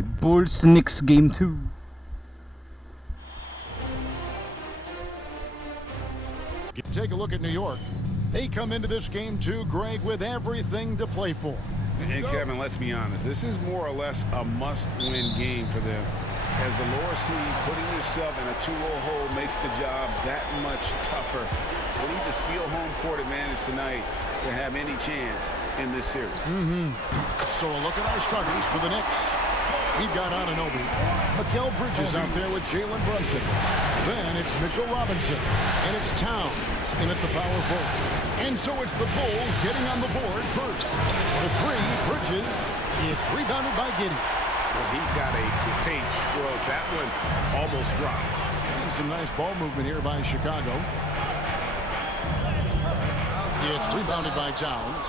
Miami Bulls Knicks Game 2. Take a look at New York. They come into this game too, Greg, with everything to play for. And Kevin, let's be honest, this is more or less a must-win game for them. As the lower seed, putting yourself in a 2-0 hole makes the job that much tougher. They need to steal home court advantage tonight to have any chance in this series. So a look at our starters for the Knicks. We've got Anunoby. Mikal Bridges out there with Jalen Brunson. Then it's Mitchell Robinson. And it's Towns in at the power forward. And so it's the Bulls getting on the board first. The three, Bridges. It's rebounded by Giddey. Well, he's got a great stroke. That one almost dropped. And some nice ball movement here by Chicago. It's rebounded by Towns.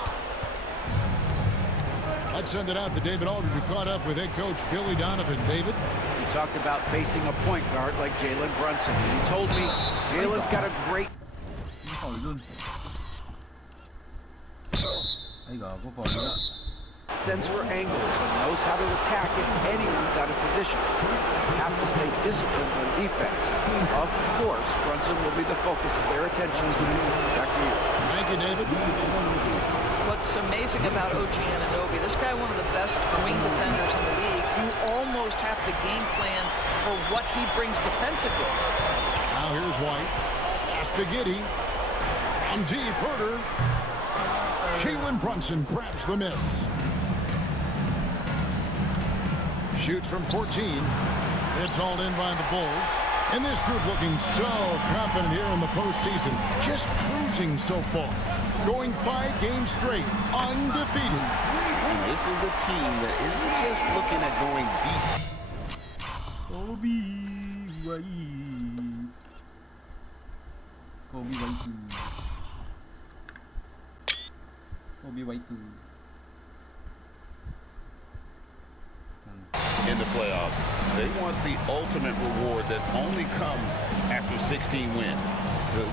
Let's send it out to David Aldridge, who caught up with head coach Billy Donovan. David? He talked about facing a point guard like Jalen Brunson. He told me Jalen's got a great... sense for angles and knows how to attack if anyone's out of position. You have to stay disciplined on defense. Of course, Brunson will be the focus of their attention. Back to you. Thank you, David. What's amazing about OG Anunoby, this guy one of the best wing defenders in the league. You almost have to game plan for what he brings defensively. Now here's White. Pass to Giddey. From deep, Herter. Jalen Brunson grabs the miss. Shoots from 14. It's all in by the Bulls. And this group looking so confident here in the postseason. Just cruising so far. Going 5 games straight, undefeated. And this is a team that isn't just looking at going deep. Kobe White. In the playoffs, they want the ultimate reward that only comes after 16 wins.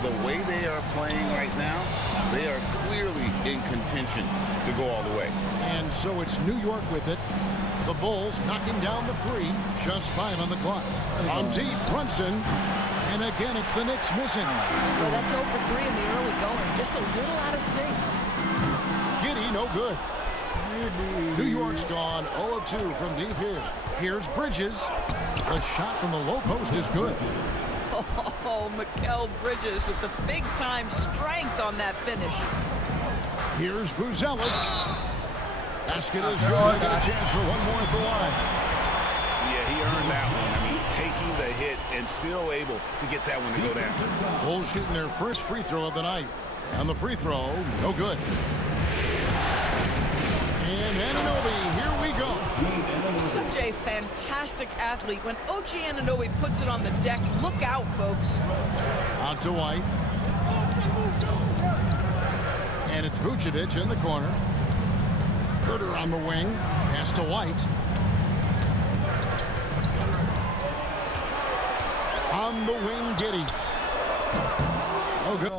The way they are playing right now, they are clearly in contention to go all the way. And so it's New York with it. The Bulls knocking down the 3, just 5 on the clock. On deep, Brunson. And again, it's the Knicks missing. Well, that's 0 for 3 in the early going. Just a little out of sync. Giddey, no good. New York's gone 0 of 2 from deep here. Here's Bridges. The shot from the low post is good. Oh, Mikal Bridges with the big-time strength on that finish. Here's Buzelis. Basket is good. We'll get a chance for one more at the line. Yeah, he earned that one. I mean, taking the hit and still able to get that one to go down. Bulls getting their first free throw of the night. And the free throw, no good. And Anunoby, here we go. Such a fantastic athlete. When OG Anunoby puts it on the deck, look out, folks. Out to White. And it's Vucevic in the corner. Herter on the wing. Pass to White. On the wing, Giddey. Oh, good.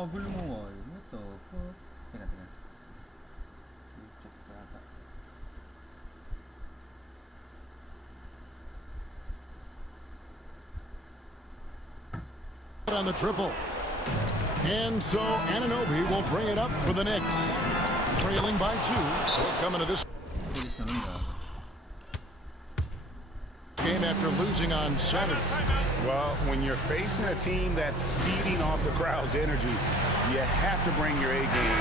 On the triple. And so Anunoby will bring it up for the Knicks. Trailing by 2. We're coming to this game after losing on Saturday. Well, when you're facing a team that's feeding off the crowd's energy, you have to bring your A game.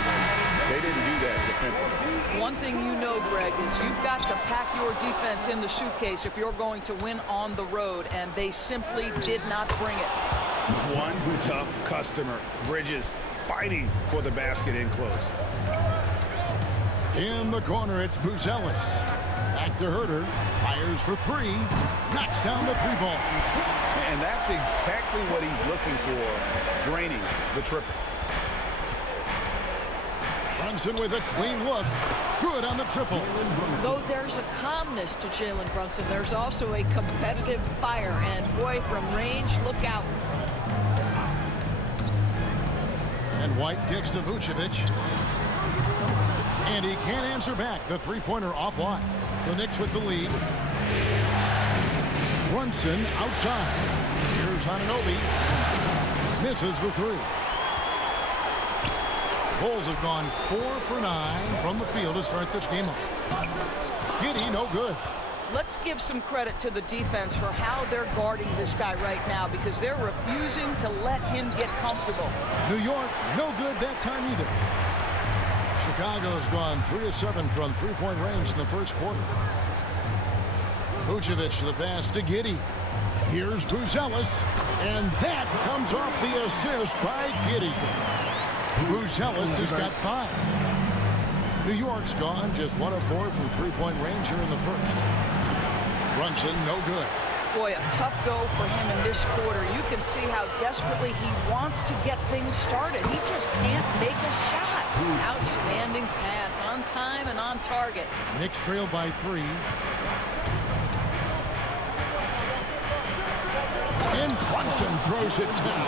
They didn't do that defensively. One thing you know, Greg, is you've got to pack your defense in the suitcase if you're going to win on the road, and they simply did not bring it. One tough customer, Bridges, fighting for the basket in close. In the corner, it's Buzelis. Back to Herter. Fires for 3. Knocks down the 3-ball. And that's exactly what he's looking for, draining the triple. Brunson with a clean look. Good on the triple. Though there's a calmness to Jalen Brunson, there's also a competitive fire. And boy, from range, look out. And White kicks to Vucevic. And he can't answer back. The 3-pointer offline. The Knicks with the lead. Brunson outside. Here's Anunoby. Misses the three. Bulls have gone 4 for 9 from the field to start this game off. Giddey, no good. Let's give some credit to the defense for how they're guarding this guy right now, because they're refusing to let him get comfortable. New York, no good that time either. Chicago's gone 3 of 7 from three-point range in the first quarter. Vucevic the pass to Giddey. Here's Buzelis, and that comes off the assist by Giddey. Buzelis has got 5. New York's gone just 1 of 4 from three-point range here in the first. Brunson, no good. Boy, a tough go for him in this quarter. You can see how desperately he wants to get things started. He just can't make a shot. Outstanding pass, on time and on target. Knicks trail by 3. And Brunson throws it down.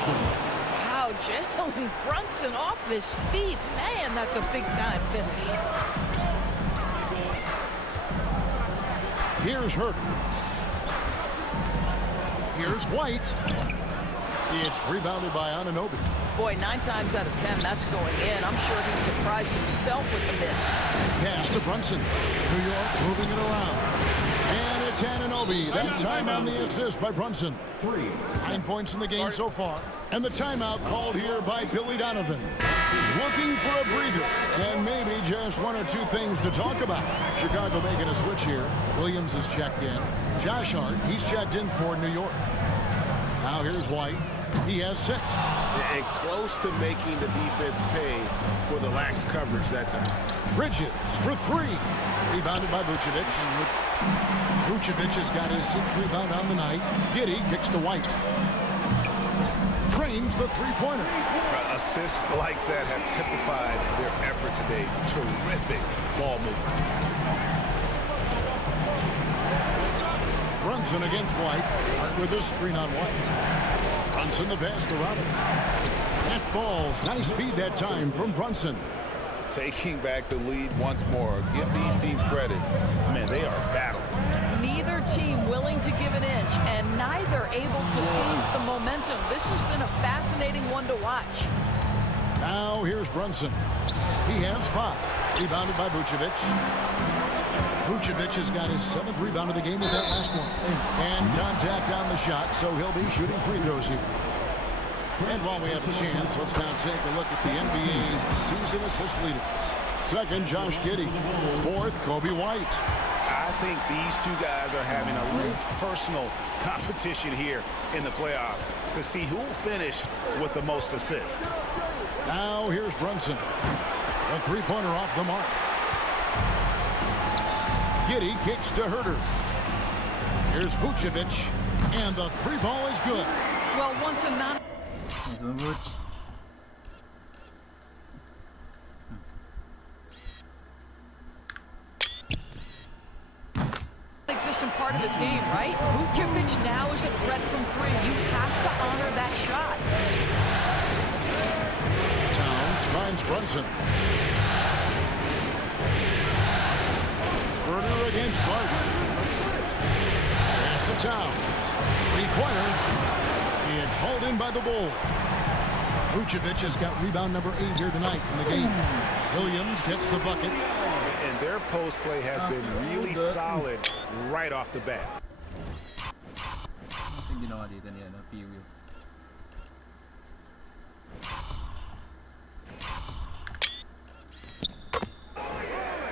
Wow, Jalen Brunson off his feet. Man, that's a big-time finish. Here's Hurt. Here's White. It's rebounded by Anunoby. Boy, 9 times out of 10, that's going in. I'm sure he surprised himself with the miss. Pass to Brunson. New York moving it around. And it's Anunoby. That time on the assist by Brunson. 9 points in the game so far. And the timeout called here by Billy Donovan. Looking for a breather. And maybe just 1 or 2 things to talk about. Chicago making a switch here. Williams is checked in. Josh Hart, he's checked in for New York. Now here's White. He has 6. And close to making the defense pay for the lax coverage that time. Bridges for 3. Rebounded by Vucevic. Vucevic has got his 6th rebound on the night. Giddey kicks to White. Drains the three-pointer. Assists like that have typified their effort today. Terrific ball movement. Brunson against White. With a screen on White. Brunson the pass to Robinson. That falls. Nice speed that time from Brunson. Taking back the lead once more. Give these teams credit. Man, they are battling. Neither team willing to give an inch, and neither able to seize the momentum. This has been a fascinating one to watch. Now here's Brunson. He has 5. Rebounded by Vucevic. Vucevic has got his 7th rebound of the game with that last one. And contact on the shot, so he'll be shooting free throws here. And while we have a chance, let's now take a look at the NBA's season assist leaders. 2nd, Josh Giddey. 4th, Kobe White. I think these 2 guys are having a little personal competition here in the playoffs to see who will finish with the most assists. Now here's Brunson. A three-pointer off the mark. Giddey kicks to Herter. Here's Vucevic. And the 3-ball is good. Well, once a non... existent part of his game, right? Vucevic now is a threat from 3. You have to honor that shot. Towns finds Brunson. Herter against Martin. Pass to Towns. 3-pointer. It's hauled in by the Bulls. Vucevic has got rebound number 8 here tonight in the game. Williams gets the bucket. And their post play has been really solid right off the bat.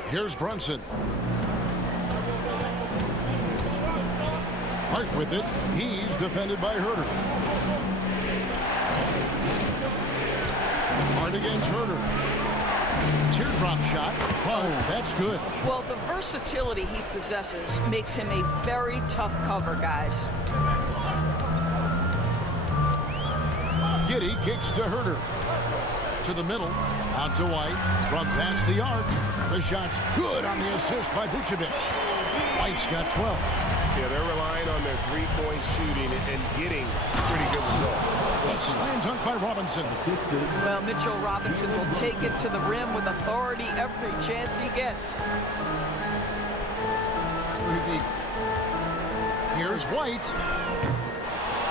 Here's Brunson. Hart with it. He's defended by Herter. Hart against Herter. Teardrop shot. Oh, that's good. Well, the versatility he possesses makes him a very tough cover, guys. Giddey kicks to Herter. To the middle. Out to White. From past the arc. The shot's good on the assist by Vucevic. White's got 12. Yeah, they're relying on their three-point shooting and getting pretty good results. A slam dunk by Robinson. Well, Mitchell Robinson will take it to the rim with authority every chance he gets. Here's White.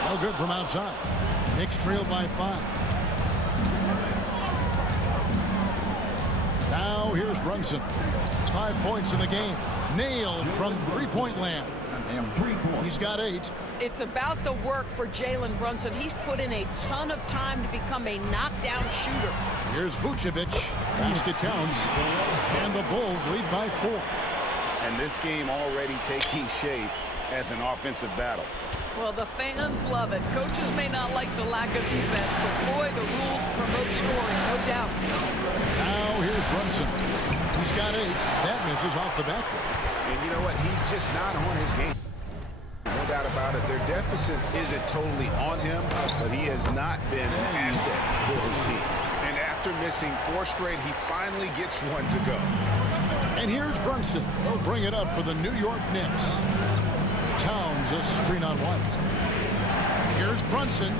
No good from outside. Knicks trail by 5. Now here's Brunson. 5 points in the game. Nailed from three-point land. He's got 8. It's about the work for Jalen Brunson. He's put in a ton of time to become a knockdown shooter. Here's Vucevic. Basket counts. And the Bulls lead by 4. And this game already taking shape as an offensive battle. Well, the fans love it. Coaches may not like the lack of defense, but boy, the rules promote scoring, no doubt. Now here's Brunson. He's got 8. That misses off the backboard. And you know what? He's just not on his game. No doubt about it. Their deficit isn't totally on him, but he has not been an asset for his team. And after missing 4 straight, he finally gets one to go. And here's Brunson. He'll bring it up for the New York Knicks. Towns a screen on White. Here's Brunson.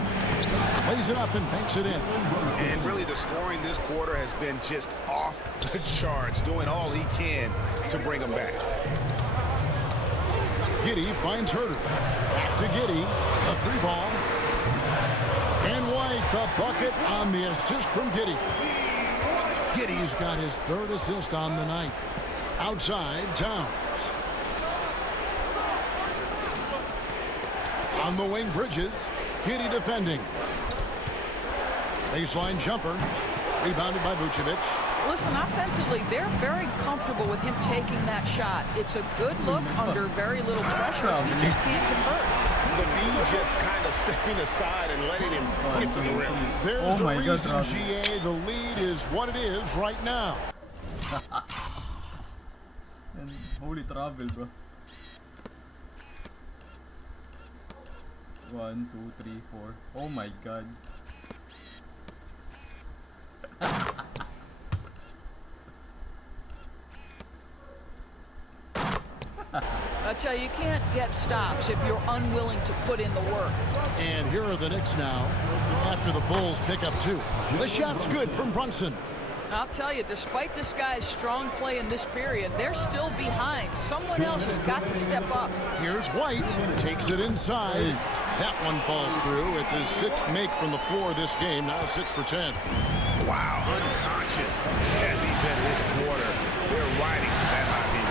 Plays it up and banks it in. And really the scoring this quarter has been just off the charts, doing all he can to bring them back. Giddey finds Herter. Back to Giddey. A 3-ball. And White the bucket on the assist from Giddey. Giddey's got his 3rd assist on the night. Outside, Towns. On the wing, Bridges. Giddey defending. Baseline jumper. Rebounded by Vucevic. Listen, offensively, they're very comfortable with him taking that shot. It's a good look under very little pressure. He just can't convert. Levine just kind of stepping aside and letting him get to the rim. There's a reason, GA. The lead is what it is right now. And holy travel, bro. 1, 2, 3, 4. Oh my god. I tell you, you can't get stops if you're unwilling to put in the work. And here are the Knicks now after the Bulls pick up 2. The shot's good from Brunson. I'll tell you, despite this guy's strong play in this period, they're still behind. Someone else has got to step up. Here's White. Takes it inside. That one falls through. It's his 6th make from the floor this game. Now 6 for 10. Wow, unconscious has he been this quarter. They're riding that hot heat.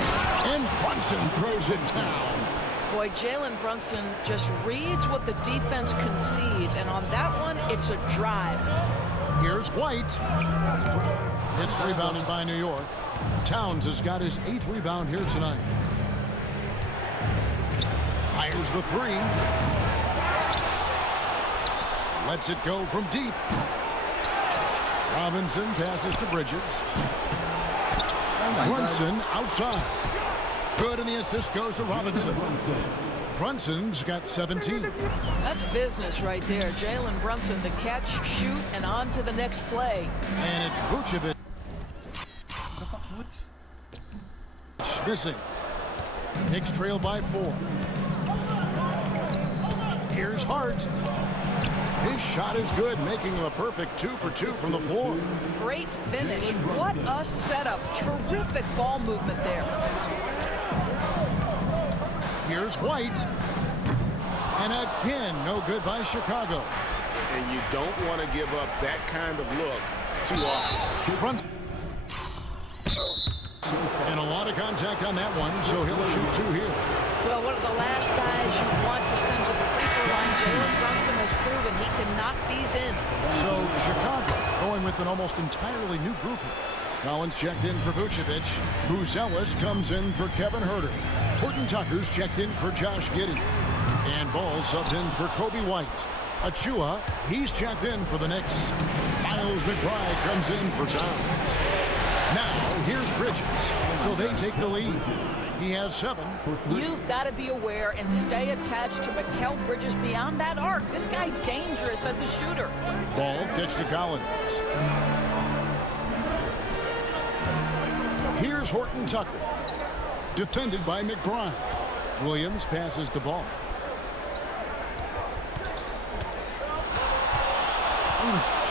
And Brunson throws it down. Boy, Jalen Brunson just reads what the defense concedes, and on that one, it's a drive. Here's White. It's rebounded by New York. Towns has got his 8th rebound here tonight. Fires the 3. Lets it go from deep. Robinson passes to Bridges. Brunson outside. Good, and the assist goes to Robinson. Brunson's got 17. That's business right there. Jalen Brunson, the catch, shoot, and on to the next play. And it's Vucevic. Missing. Knicks trail by 4. Here's Hart. His shot is good, making him a perfect 2 for 2 from the floor. Great finish. What a setup. Terrific ball movement there. Here's White. And again, no good by Chicago. And you don't want to give up that kind of look too often. Front. And a lot of contact on that one, so he'll shoot 2 here. Well, one of the last guys you want to send to the free throw line, Jalen Brunson has proven he can knock these in. So Chicago going with an almost entirely new group. Collins checked in for Vucevic. Buzelis comes in for Kevin Herter. Horton Tucker's checked in for Josh Giddey. And Ball subbed in for Kobe White. Achua, he's checked in for the Knicks. Miles McBride comes in for Towns. Now, here's Bridges. So they take the lead. He has 7. You've got to be aware and stay attached to Mikal Bridges beyond that arc. This guy dangerous as a shooter. Ball pitched to Collins. Here's Horton Tucker. Defended by McBride. Williams passes the ball.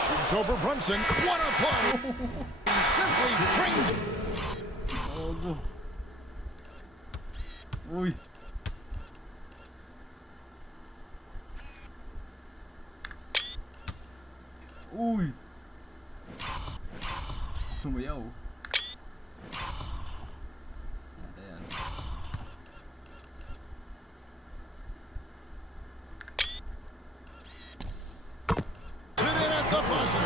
Shoots over Brunson. What a play! He simply trains. Oh, no. Uy. Uy! Sumayaw. Ayan. Hit it at the buzzer.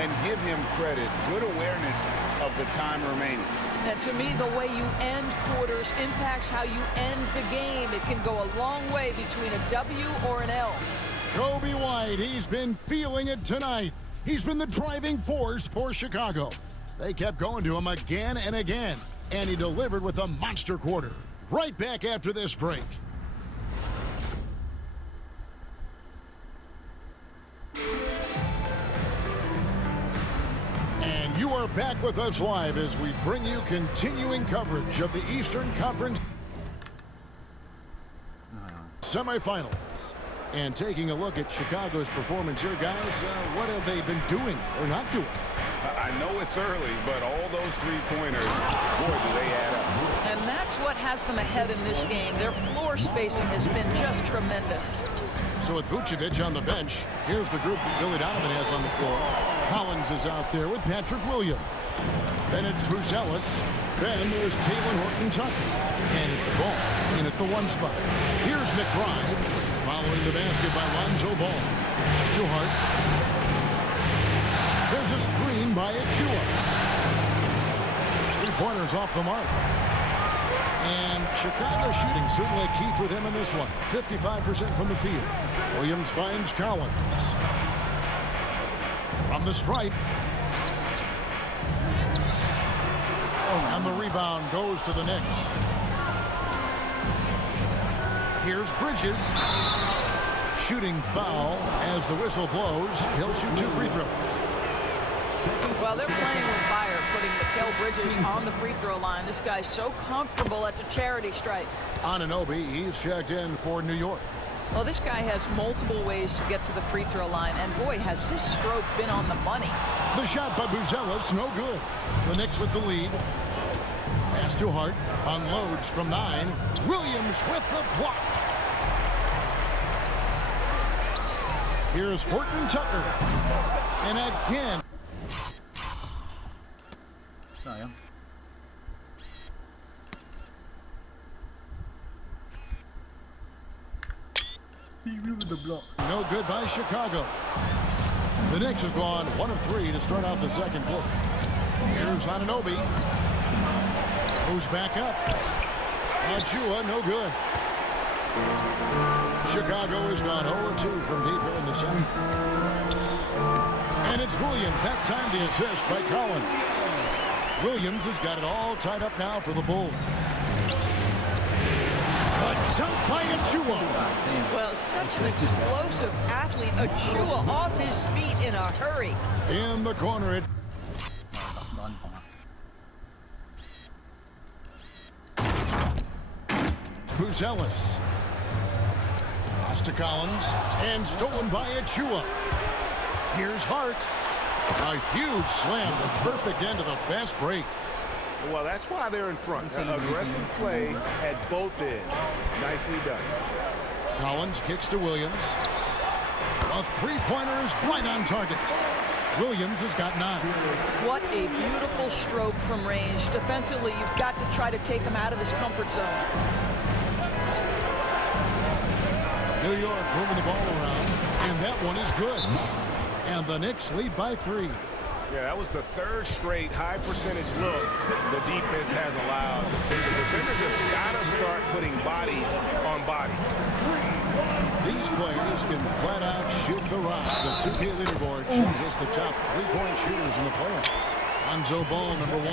And give him credit. Good awareness of the time remaining. And to me, the way you end quarters impacts how you end the game. It can go a long way between a W or an L. Kobe White, he's been feeling it tonight. He's been the driving force for Chicago. They kept going to him again and again, and he delivered with a monster quarter. Right back after this break. And you are back with us live as we bring you continuing coverage of the Eastern Conference semifinals. And taking a look at Chicago's performance here, guys, what have they been doing or not doing? I know it's early, but all those three-pointers, boy, do they add up. And that's what has them ahead in this game. Their floor spacing has been just tremendous. So with Vucevic on the bench, here's the group that Billy Donovan has on the floor. Collins is out there with Patrick Williams. Then it's Bruce Ellis. Then there's Taylor Horton-Tucker. And it's Ball in at the one spot. Here's McBride. Following the basket by Lonzo Ball. Stewart. There's a screen by Achua. Three-pointers off the mark. And Chicago shooting certainly key for them in this one. 55% from the field. Williams finds Collins. From the stripe. And the rebound goes to the Knicks. Here's Bridges. Shooting foul as the whistle blows. He'll shoot 2 free throws. Well, they're playing with fire, putting Mikal Bridges on the free throw line. This guy's so comfortable at the charity stripe. Anunoby, he's checked in for New York. Well, this guy has multiple ways to get to the free throw line, and boy, has his stroke been on the money. The shot by Buzelis, no good. The Knicks with the lead. Pass to Hart, unloads from 9. Williams with the block. Here's Horton-Tucker. And again. Sayang. PB with the block. No good by Chicago. The Knicks have gone 1 of 3 to start out the second quarter. Here's Anunoby. Goes back up. Achua, no good. Chicago has gone 0-2 from deep here in the second. And it's Williams. That time the assist by Collins. Williams has got it all tied up now for the Bulls. A dunk by Achua. Well, such an explosive athlete. Achua off his feet in a hurry. In the corner, it's Takdaan pa nga. Buzelis. Pass to Collins. And stolen by Achua. Here's Hart. A huge slam. The perfect end of the fast break. Well, that's why they're in front. Aggressive play at both ends. Nicely done. Collins kicks to Williams. A three-pointer is right on target. Williams has got 9. What a beautiful stroke from range. Defensively, you've got to try to take him out of his comfort zone. New York moving the ball around, and that one is good. And the Knicks lead by 3. Yeah, that was the third straight high percentage look the defense has allowed. The defenders have got to start putting bodies on bodies. These players can flat out shoot the rock. The 2K leaderboard shows us the top 3-point shooters in the playoffs. Lonzo Ball, number 1.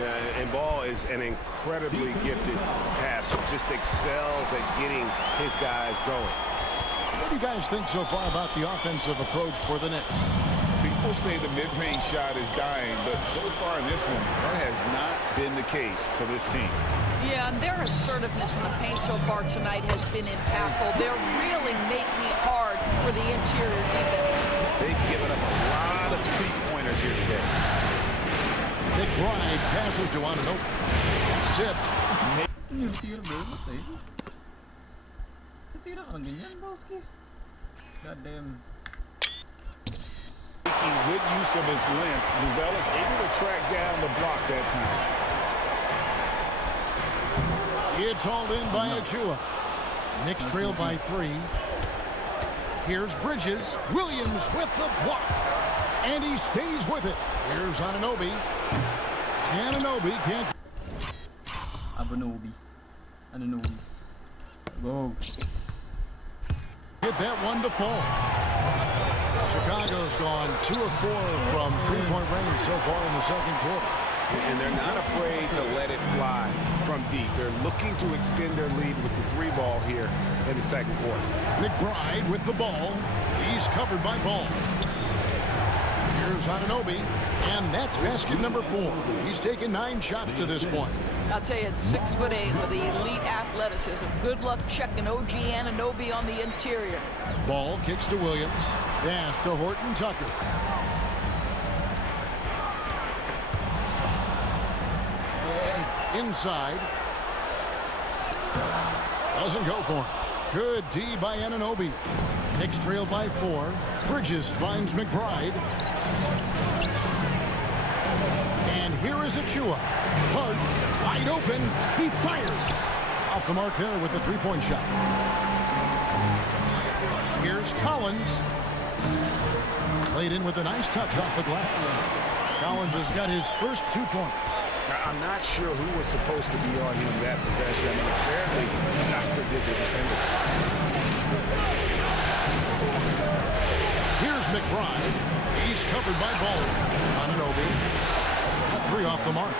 Yeah, and Ball is an incredibly gifted passer. Just excels at getting his guys going. What do you guys think so far about the offensive approach for the Knicks? People say the mid-range shot is dying, but so far in this one, that has not been the case for this team. Yeah, and their assertiveness in the paint so far tonight has been impactful. They're really making it hard for the interior defense. They've given up a lot of three-pointers here today. McBride passes to Anunoby. It's tipped. Yung tira ba? Matay. Tira ka ganyan, Bowski. God damn. making good use of his length. Buzelis able to track down the block that time. It's hauled in by Achua. Knicks trail by 3. Here's Bridges. Williams with the block. And he stays with it. Here's Anunoby. Anunoby can't. Anunoby. Go. Get that one to fall. Chicago's gone 2 of 4 from three-point range so far in the second quarter. And they're not afraid to let it fly from deep. They're looking to extend their lead with the 3-ball here in the second quarter. McBride with the ball. He's covered by Ball. Here's Anunoby, and that's basket number 4. He's taken 9 shots to this point. I'll tell you, it's 6'8" with elite athleticism. Good luck checking OG Anunoby on the interior. Ball kicks to Williams. Pass to Horton Tucker. Inside. Doesn't go for him. Good D by Anunoby. Knicks trail by 4. Bridges finds McBride. And here is Achua. Hart, wide open. He fires. Off the mark there with the three-point shot. Here's Collins. Played in with a nice touch off the glass. Collins has got his first 2 points. I'm not sure who was supposed to be on him that possession. I mean, apparently, Doctor did the defender. Here's McBride. He's covered by Ball. Anunoby. Got 3 off the mark.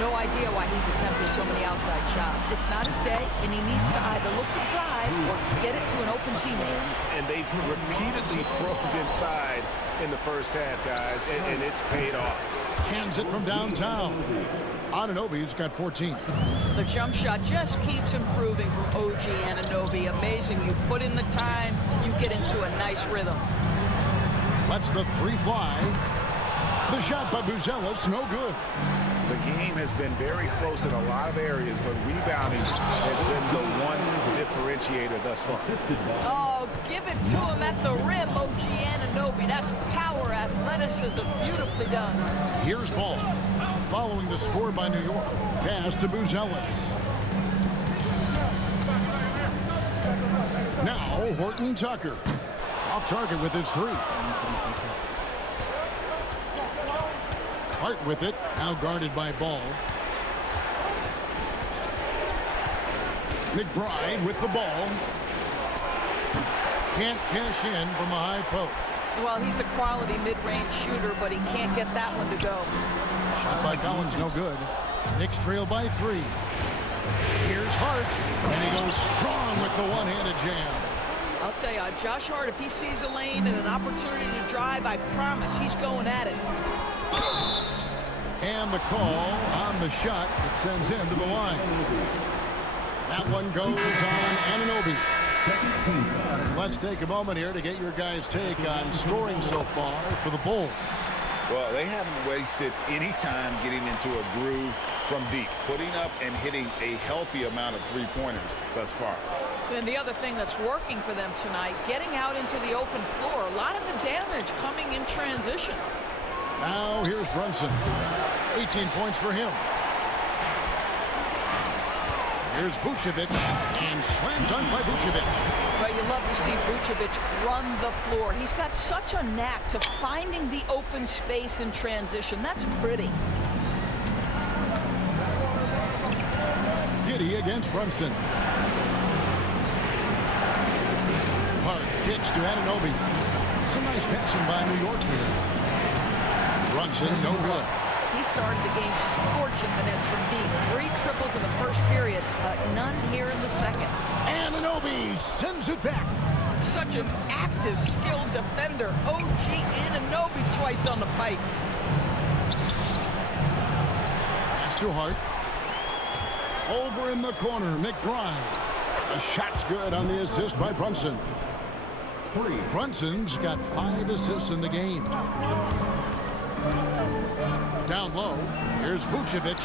No idea why he's attempting so many outside shots. It's not his day, and he needs to either look to drive or get it to an open teammate. And they've repeatedly probed inside in the first half, guys, and it's paid off. Cans it from downtown. Anunoby's got 14. The jump shot just keeps improving from OG Anunoby. Amazing. You put in the time, you get into a nice rhythm. Lets the 3 fly. The shot by Buzelis, no good. The game has been very close in a lot of areas, but rebounding has been the one differentiator thus far. Oh, give it to him at the rim, OG Anunoby. That's power, athleticism, beautifully done. Here's Ball. Following the score by New York. Pass to Buzelis. Now Horton Tucker. Off target with his 3. Hart with it. Now guarded by Ball. McBride with the ball. Can't cash in from the high post. Well, he's a quality mid-range shooter, but he can't get that one to go. Shot by Collins, no good. Knicks trail by 3. Here's Hart, and he goes strong with the one-handed jam. I'll tell you, Josh Hart, if he sees a lane and an opportunity to drive, I promise he's going at it. And the call on the shot that sends him to the line. That one goes on Anunoby. Let's take a moment here to get your guys' take on scoring so far for the Bulls. Well, they haven't wasted any time getting into a groove from deep, putting up and hitting a healthy amount of three-pointers thus far. And the other thing that's working for them tonight, getting out into the open floor. A lot of the damage coming in transition. Now here's Brunson. 18 points for him. Here's Vucevic, and slam dunk by Vucevic. Well, you love to see Vucevic run the floor. He's got such a knack to finding the open space in transition. That's pretty. Giddy against Brunson. Hart kicks to Anunoby. Some nice passing by New York here. Brunson, no good. He started the game scorching the nets from deep. 3 triples in the first period, but none here in the second. Anunoby sends it back. Such an active, skilled defender. OG Anunoby twice on the pipes. Pass to Hart. Over in the corner, McBride. The shot's good on the assist by Brunson. Brunson's got 5 assists in the game. Down low, here's Vucevic.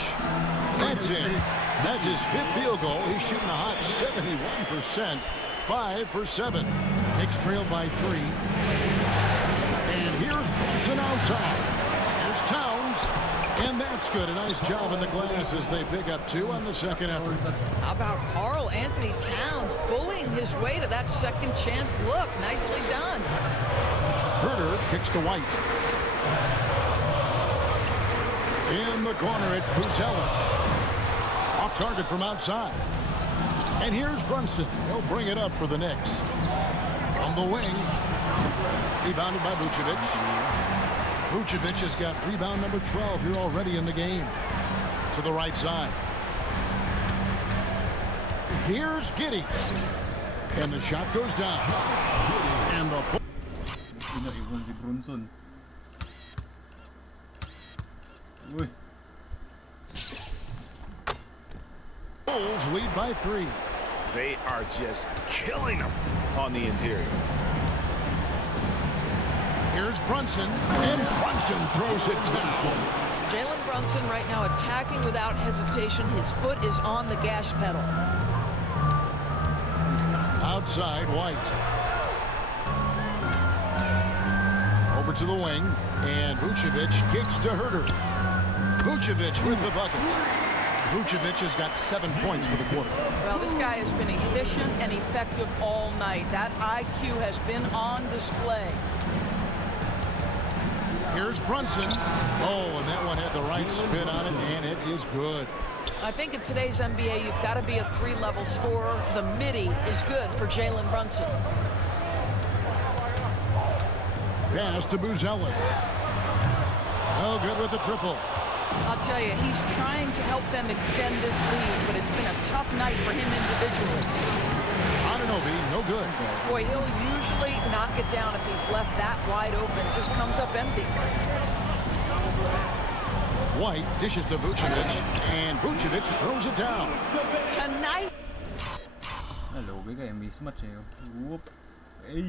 That's in. That's his 5th field goal. He's shooting a hot 71%. 5 for 7. Knicks trail by 3. And here's Brunson outside. Here's Towns. And that's good. A nice job in the glass as they pick up 2 on the second effort. How about Karl-Anthony Towns bullying his way to that second chance look? Nicely done. Herter kicks to White. In the corner, it's Buzelis. Off target from outside. And here's Brunson. He'll bring it up for the Knicks. From the wing. Rebounded by Vucevic. Vucevic has got rebound number 12 here already in the game. To the right side. Here's Giddey. And the shot goes down. And the Brunson. Ui. Bulls lead by 3. They are just killing them on the interior. Here's Brunson, and Brunson throws it down. Jalen Brunson right now attacking without hesitation. His foot is on the gas pedal. Outside, White. Over to the wing, and Vucevic kicks to Herter. Vucevic with the bucket. Vucevic has got 7 points for the quarter. Well, this guy has been efficient and effective all night. That IQ has been on display. Here's Brunson. Oh, and that one had the right spin on it, and it is good. I think in today's NBA, you've got to be a 3-level scorer. The midi is good for Jalen Brunson. Pass to Buzelis. Oh, good with the triple. I'll tell you, he's trying to help them extend this lead, but it's been a tough night for him individually. Anunoby, no good. Boy, he'll usually knock it down if he's left that wide open. Just comes up empty. White dishes to Vucevic, and Vucevic throws it down. Tonight. Hello, cái game mismatch này. Whoop. Ê.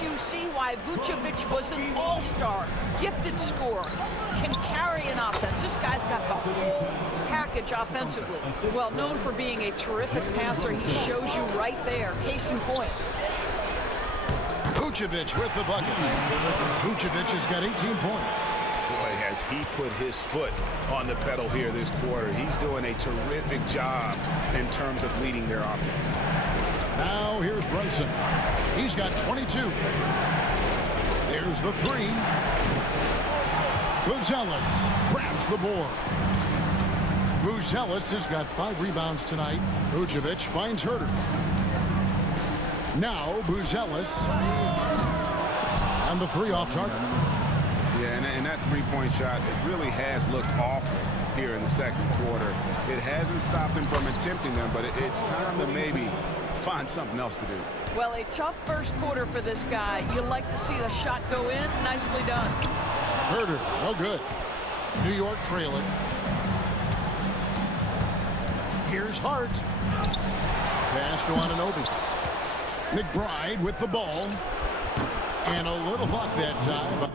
You see why Vucevic was an all-star, gifted scorer, can carry an offense. This guy's got the whole package offensively. Well, known for being a terrific passer, he shows you right there. Case in point. Vucevic with the bucket. Vucevic has got 18 points. Boy, has he put his foot on the pedal here this quarter. He's doing a terrific job in terms of leading their offense. Now here's Brunson. He's got 22. There's the 3. Buzelis grabs the board. Buzelis has got 5 rebounds tonight. Vucevic finds Herter. Now Buzelis. And the 3 off target. Yeah, and that three-point shot, it really has looked awful here in the second quarter. It hasn't stopped him from attempting them, but it's time to maybe find something else to do. Well, a tough first quarter for this guy. You like to see the shot go in. Nicely done. Herter, no good. New York trailing. Here's Hart. Pass to Anunoby. McBride with the ball. And a little luck that time.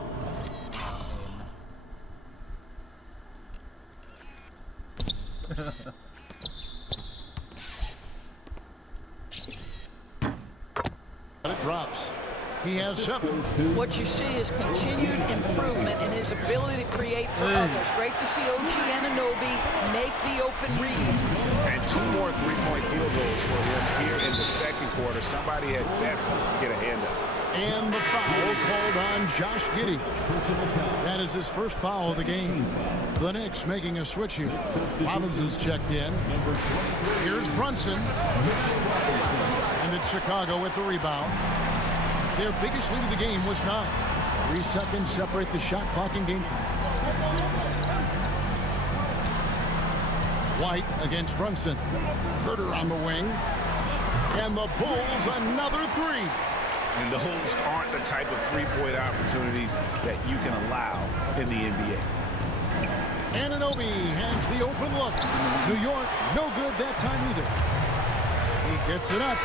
It drops. He has 7. What you see is continued improvement in his ability to create for others. Great to see OG Anunoby make the open read. And 2 more three-point field goals for him here in the second quarter. Somebody had better get a hand up. And the foul called on Josh Giddey. That is his first foul of the game. The Knicks making a switch here. Robinson's checked in. Here's Brunson. And it's Chicago with the rebound. Their biggest lead of the game was 9. 3 seconds separate the shot clock and game. White against Brunson. Herter on the wing. And the Bulls another 3. And those aren't the type of three-point opportunities that you can allow in the NBA. Anunoby has the open look. New York, no good that time either. He gets it up.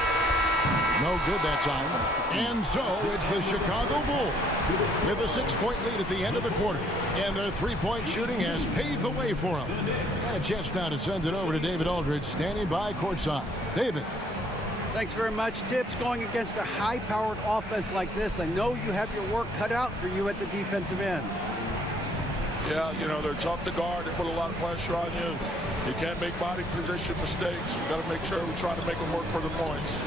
No good that time. And so it's the Chicago Bulls with a 6-point lead at the end of the quarter. And their three-point shooting has paved the way for them. And a chance now to send it over to David Aldridge, standing by courtside. David. Thanks very much. Tibbs, going against a high-powered offense like this, I know you have your work cut out for you at the defensive end. Yeah, you know, they're tough to guard. They put a lot of pressure on you. You can't make body position mistakes. We've got to make sure we try to make them work for the points.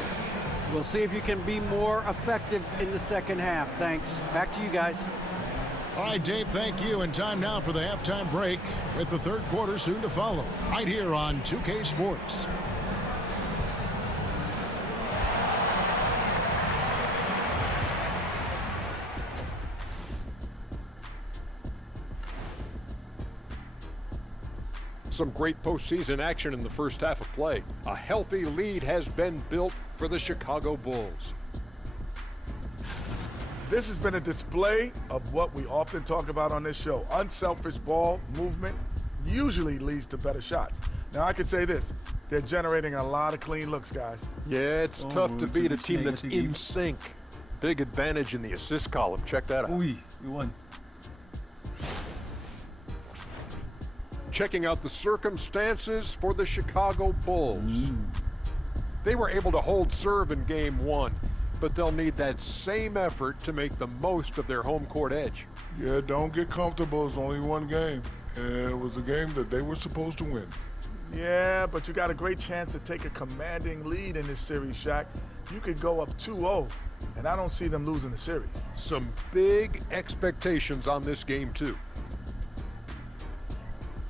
We'll see if you can be more effective in the second half. Thanks. Back to you guys. All right, Dave, thank you. And time now for the halftime break with the third quarter soon to follow. Right here on 2K Sports. Some great postseason action in the first half of play. A healthy lead has been built for the Chicago Bulls. This has been a display of what we often talk about on this show. Unselfish ball movement usually leads to better shots. Now, I could say this. They're generating a lot of clean looks, guys. Yeah, it's tough to beat a team that's in sync. Big advantage in the assist column. Check that out. Uy, you won. Checking out the circumstances for the Chicago Bulls. They were able to hold serve in game one, but they'll need that same effort to make the most of their home court edge. Yeah, don't get comfortable. It's only one game. And it was a game that they were supposed to win. Yeah, but you got a great chance to take a commanding lead in this series, Shaq. You could go up 2-0, and I don't see them losing the series. Some big expectations on this game, too.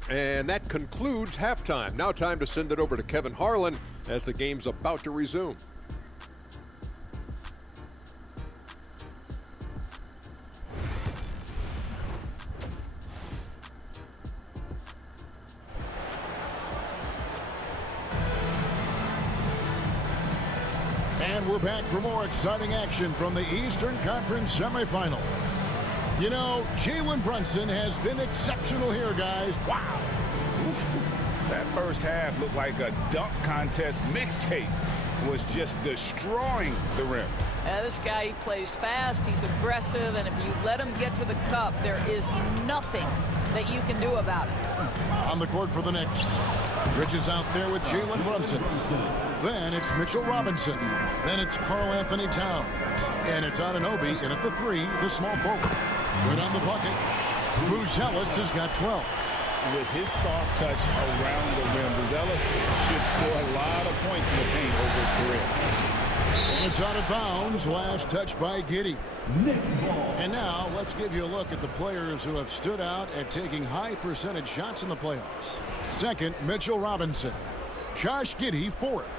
And that concludes halftime. Now time to send it over to Kevin Harlan as the game's about to resume. And we're back for more exciting action from the Eastern Conference semifinal. You know, Jalen Brunson has been exceptional here, guys. Wow. That first half looked like a dunk contest mixtape. Was just destroying the rim. This guy, he plays fast, he's aggressive, and if you let him get to the cup, there is nothing that you can do about it. On the court for the Knicks. Bridges out there with Jalen Brunson. Then it's Mitchell Robinson. Then it's Karl-Anthony Towns. And it's Anunoby in at the three, the small forward. Good on the bucket. Buzelis has got 12. With his soft touch around the rim, Buzelis should score a lot of points in the paint over his career. And it's out of bounds. Last touch by Giddey. And now let's give you a look at the players who have stood out at taking high percentage shots in the playoffs. Second, Mitchell Robinson. Josh Giddey, fourth.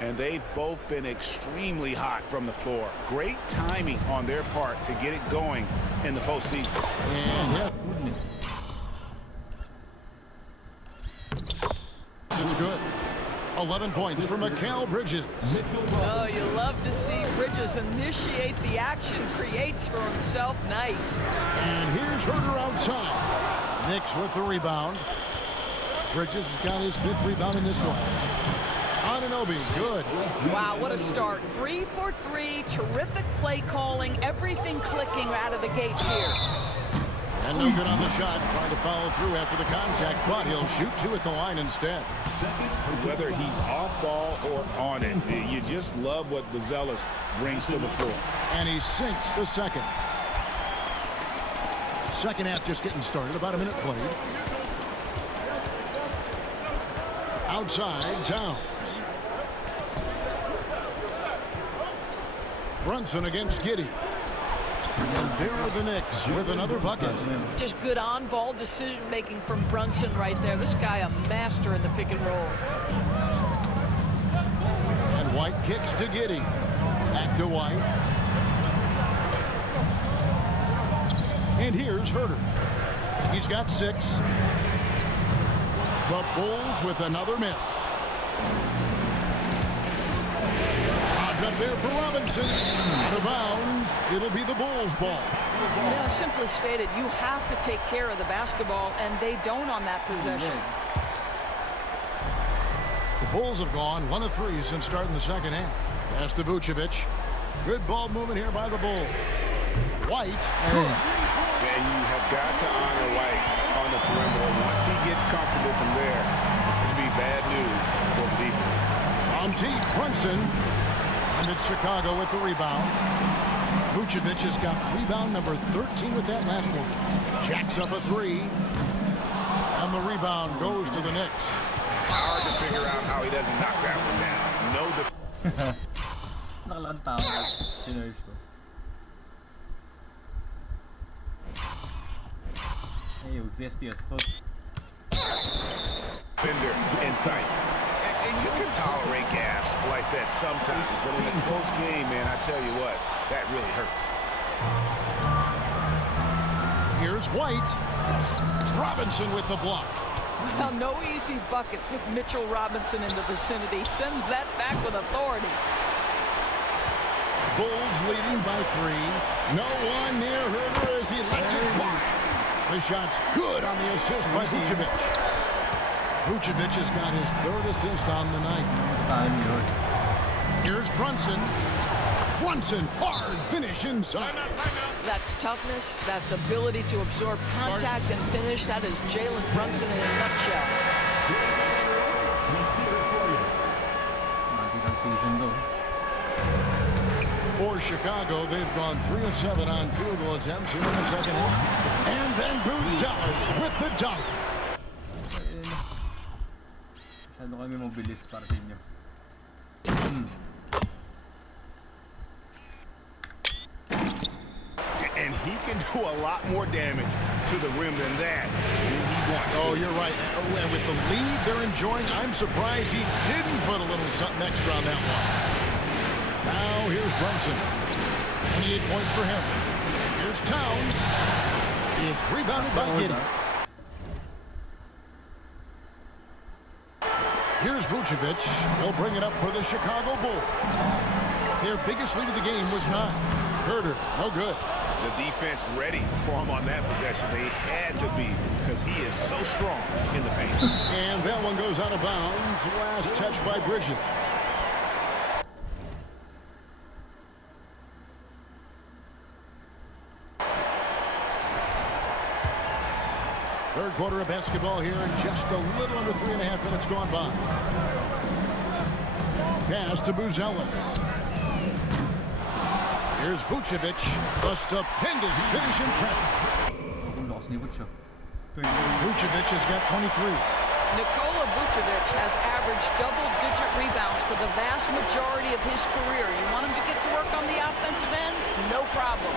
And they've both been extremely hot from the floor. Great timing on their part to get it going in the postseason. And it's good. 11 points for Mikal Bridges. Oh, you love to see Bridges initiate the action, creates for himself. Nice. And here's Herter outside. Knicks with the rebound. Bridges has got his fifth rebound in this one. Anunoby, good. Wow, what a start. 3 for 3, terrific play calling, everything clicking out of the gates here. And no good on the shot, trying to follow through after the contact, but he'll shoot two at the line instead. Whether he's off ball or on it, you just love what Buzelis brings to the floor. And he sinks the second. Second half just getting started, about a minute played. Outside, Towns. Brunson against Giddey. And there are the Knicks with another bucket. Just good on-ball decision-making from Brunson right there. This guy a master in the pick and roll. And White kicks to Giddey. Back to White. And here's Herter. He's got 6. The Bulls with another miss. Up there for Robinson. Out of bounds. It'll be the Bulls' ball. You know, simply stated, you have to take care of the basketball, and they don't on that possession. The Bulls have gone 1 of 3 since starting the second half. Pass to Vucevic. Good ball movement here by the Bulls. White. Good. Yeah, you have got to honor White on the perimeter. Once he gets comfortable from there, it's going to be bad news for the defense. On deep, Brunson. And it's Chicago with the rebound. Vucevic has got rebound number 13 with that last one. Jacks up a three. And the rebound goes to the Knicks. Hard to figure out how he doesn't knock that one down. No Nakalakang tao. Sinerge ko. Hey, it was zesty as fuck. defender inside. And you can tolerate gas like that sometimes, but in a close game, man, I tell you what, that really hurts. Here's White. Robinson with the block. Well, no easy buckets with Mitchell Robinson in the vicinity. Sends that back with authority. Bulls leading by 3. No one near Herder as he lets it fly. The shot's good on the assist by Vucevic. Vucevic has got his 3rd assist on the night. Here's Brunson. Brunson, hard finish inside. That's toughness. That's ability to absorb contact and finish. That is Jalen Brunson in a nutshell. For Chicago, they've gone 3 of 7 on field goal attempts here in the second half. And then Buzelis with the dunk. Masyado kami mabilis para sa inyo. And he can do a lot more damage to the rim than that when he wants to. Oh, you're right. Oh, and with the lead they're enjoying, I'm surprised he didn't put a little something extra on that one. Now here's Brunson. 28 points for him. Here's Towns. It's rebounded by Giddey. Here's Vucevic. He'll bring it up for the Chicago Bulls. Their biggest lead of the game was 9. Herder, no good. The defense ready for him on that possession. They had to be because he is so strong in the paint. And that one goes out of bounds. Last touch by Bridges. Third quarter of basketball here, and just a little under 3.5 minutes gone by. Pass to Buzelis. Here's Vucevic. A stupendous finish in traffic. Vucevic has got 23. Nikola Vucevic has averaged double-digit rebounds for the vast majority of his career. You want him to get to work on the offensive end? No problem.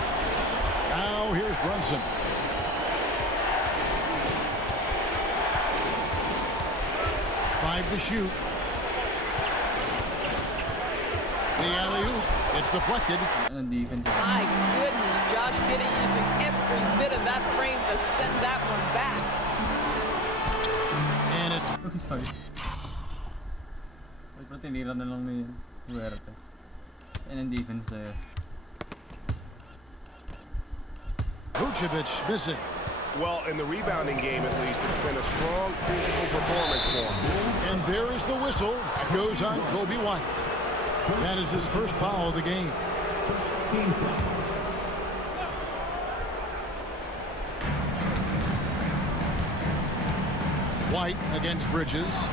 Now here's Brunson. Five to shoot. The alley-oop. It's deflected. My goodness, Josh Giddey using every bit of that frame to send that one back. And it's... Okay, sorry. Pero tinira na lang ni Huerta. And in defense Vucevic missing. Well, in the rebounding game, at least, it's been a strong physical performance for him. And there is the whistle. It goes on Kobe White. That is his first foul of the game. White against Bridges.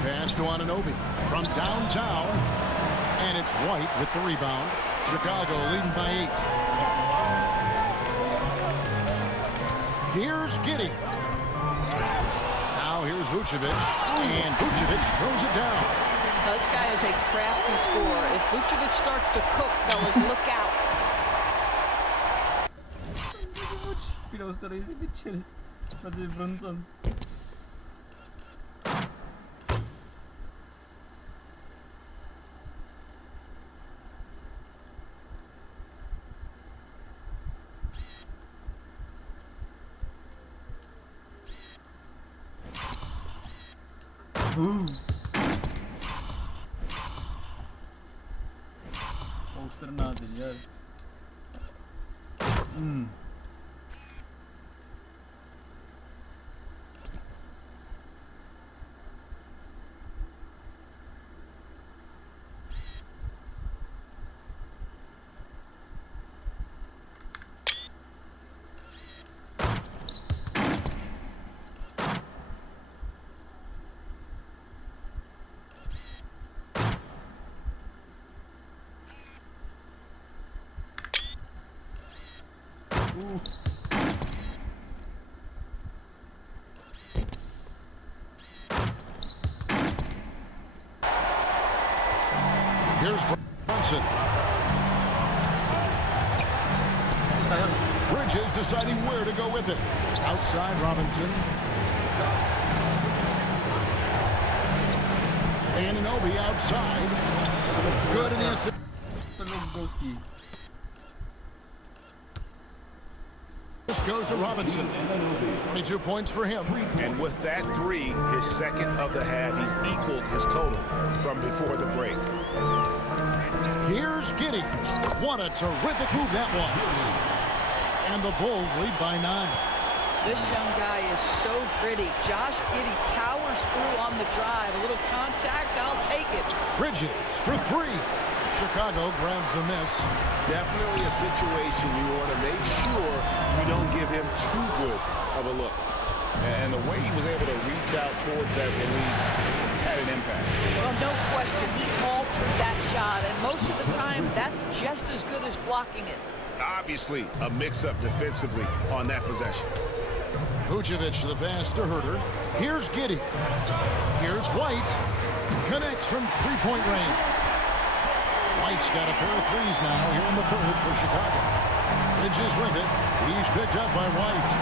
Pass to Anunoby from downtown. And it's White with the rebound. Chicago leading by 8. Here's Giddey. Now here's Vucevic. And Vucevic throws it down. This guy is a crafty scorer. If Vucevic starts to cook, fellas, look out. Pinost na rin si Mitchell. Pati Brunson. Poster natin yan. Here's Brunson. Bridges deciding where to go with it. Outside Robinson. Anunoby outside. Good in the assist. This goes to Robinson. 22 points for him. And with that three, his second of the half, he's equaled his total from before the break. Here's Giddey. What a terrific move that was. And the Bulls lead by 9. This young guy is so gritty. Josh Giddey powers through on the drive. A little contact, I'll take it. Bridges for 3. Chicago grabs the miss. Definitely a situation you want to make sure you don't give him too good of a look. And the way he was able to reach out towards that release had an impact. Well, no question, he altered that shot, and most of the time, that's just as good as blocking it. Obviously, a mix-up defensively on that possession. Vucevic the pass to Herter. Here's Giddey. Here's White. Connects from three-point range. White's got a pair of threes now here in the third for Chicago. Bridges with it. He's picked up by White.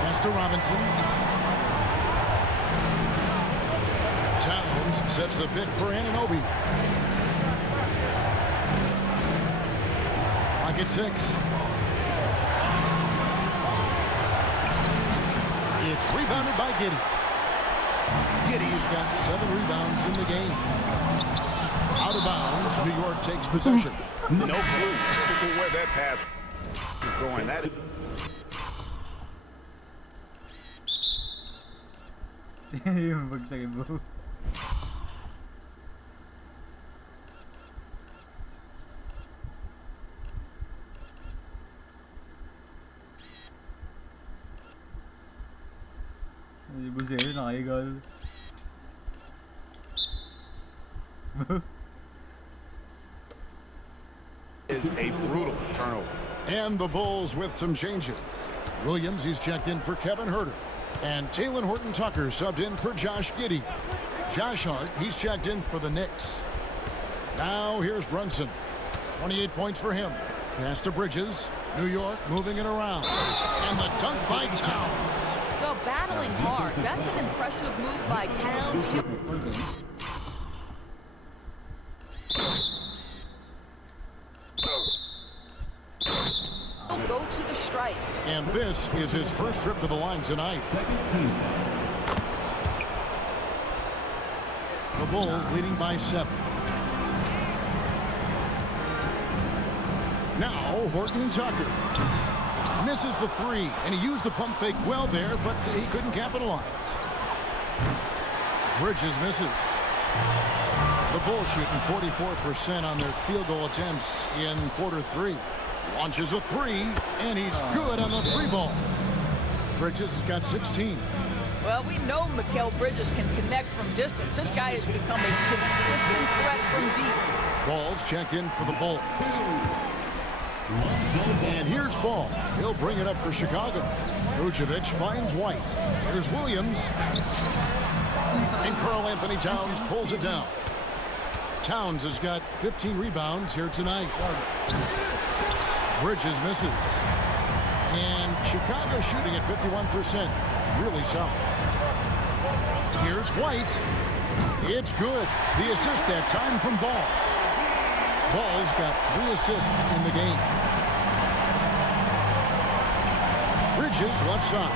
Pass to Robinson. Towns sets the pick for Anunoby. Lock at 6. It's rebounded by Giddey. Giddey's got 7 rebounds in the game. Out of bounds, New York takes possession. No clue where that pass is going. That is... is a brutal turnover. And the Bulls with some changes. Williams, he's checked in for Kevin Herter. And Talen Horton-Tucker subbed in for Josh Giddey. Josh Hart, he's checked in for the Knicks. Now here's Brunson. 28 points for him. Pass to Bridges. New York moving it around. And the dunk by Towns. Well, battling hard. That's an impressive move by Towns. He'll go to the strike. And this is his first trip to the line tonight. The Bulls leading by 7. Now Horton-Tucker misses the 3, and he used the pump fake well there, but he couldn't capitalize. Bridges misses. The Bulls shooting 44% on their field goal attempts in quarter 3. Launches a 3, and he's good on the 3 ball. Bridges has got 16. Well, we know Mikal Bridges can connect from distance. This guy has become a consistent threat from deep. Ball's checked in for the Bulls. And here's Ball. He'll bring it up for Chicago. Vucevic finds White. Here's Williams. And Karl-Anthony Towns pulls it down. Towns has got 15 rebounds here tonight. Bridges misses. And Chicago shooting at 51%. Really solid. Here's White. It's good. The assist that time from Ball. Ball's got 3 assists in the game. Bridges left side.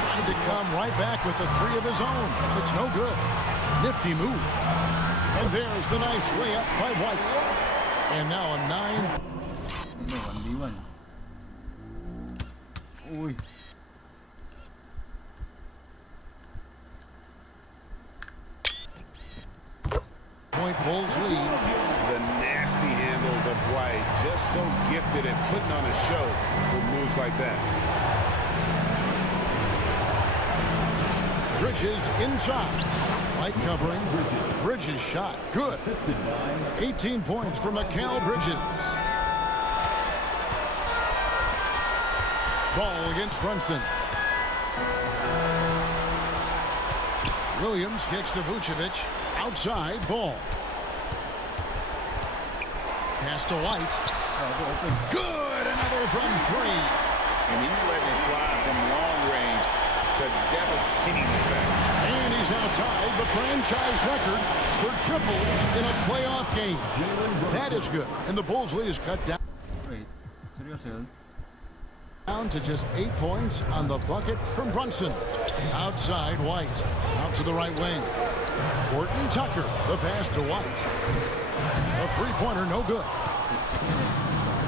Trying to come right back with the 3 of his own. It's no good. Nifty move. And there's the nice layup by White. And now a 9. 1v1. Ui. Point Bulls lead. The nasty handles of White, just so gifted at putting on a show with moves like that. Bridges inside. White covering. Bridges shot. Good. 18 points for Mikal Bridges. Ball against Brunson. Williams kicks to Vucevic. Outside, Ball. Pass to White. Good, another from three. And he's letting it fly from long range to devastating effect. And he's now tied the franchise record for triples in a playoff game. That is good. And the Bulls' lead is cut down. Wait, seryoso yun? Down to just 8 points on the bucket from Brunson. Outside, White. Out to the right wing. Horton Tucker, the pass to White. A three-pointer, no good.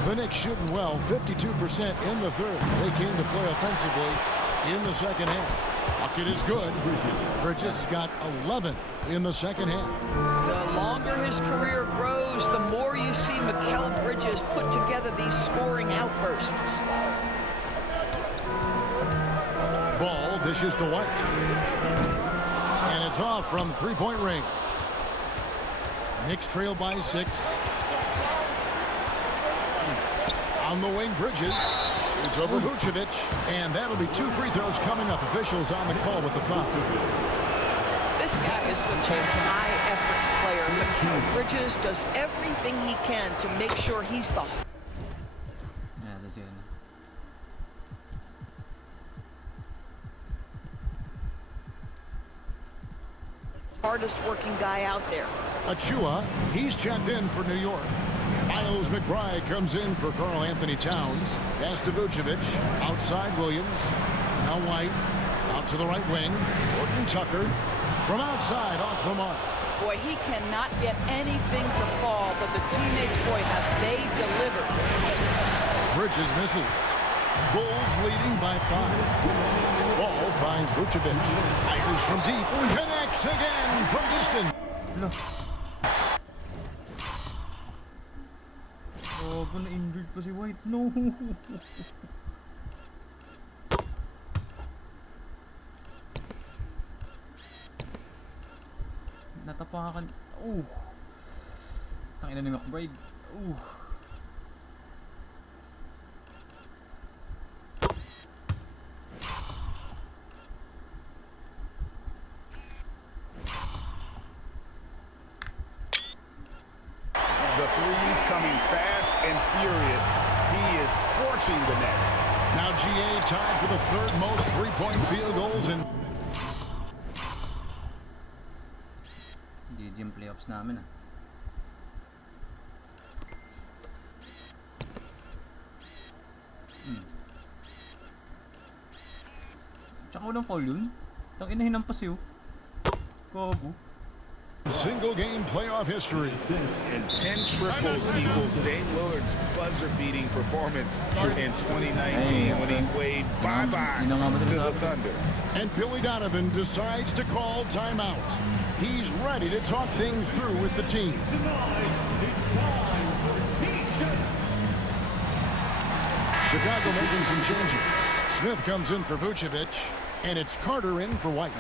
The Knicks shooting well, 52% in the third. They came to play offensively in the second half. Bucket is good. Bridges got 11 in the second half. The longer his career grows, the more you see Mikal Bridges put together these scoring outbursts. Ball dishes to White. And it's off from three-point range. Knicks trail by 6. On the wing, Bridges. It's over Vucevic. And that'll be 2 free throws coming up. Officials on the call with the foul. This guy is such a high-effort player. Mikal Bridges does everything he can to make sure he's the That's it. hardest working guy out there. Achua, he's checked in for New York. Miles McBride comes in for Karl-Anthony Towns. Pass to Vucevic. Outside, Williams. Now White. Out to the right wing. Horton Tucker. From outside, off the mark. Boy, he cannot get anything to fall, but the teammates, boy, have they delivered. Bridges misses. Bulls leading by 5. Ball finds Vucevic. Fires from deep. Connects again from distance. No. Oh, na-injured pa si White. No. Natapakan. Oh. Tangina ni McBride. Oh. The threes coming fast and furious. He is scorching the Nets. Now GA tied for the third most three-point field goals in GG yung playoffs namin ah. Tsaka walang foul yun. Tangina hinampas yun. Kobo. single-game playoff history. And 10 triples equals Dame Lillard's buzzer-beating performance in 2019 when he waved bye-bye to the Thunder. And Billy Donovan decides to call timeout. He's ready to talk things through with the team. Chicago making some changes. Smith comes in for Vucevic, and it's Carter in for White.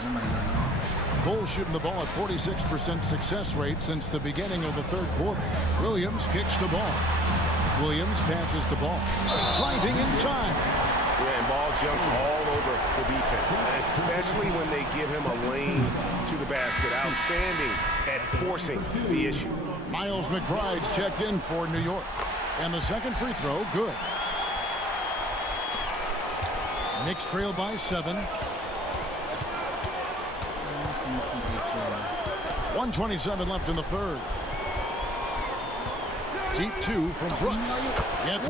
Bulls shooting the ball at 46% success rate since the beginning of the third quarter. Williams kicks the ball. Williams passes the ball. Driving inside. Yeah, and ball jumps all over the defense, especially when they give him a lane to the basket. Outstanding at forcing the issue. Miles McBride's checked in for New York. And the second free throw, good. Knicks trail by 7. 1:27 left in the third. Deep 2 from Brooks. Gets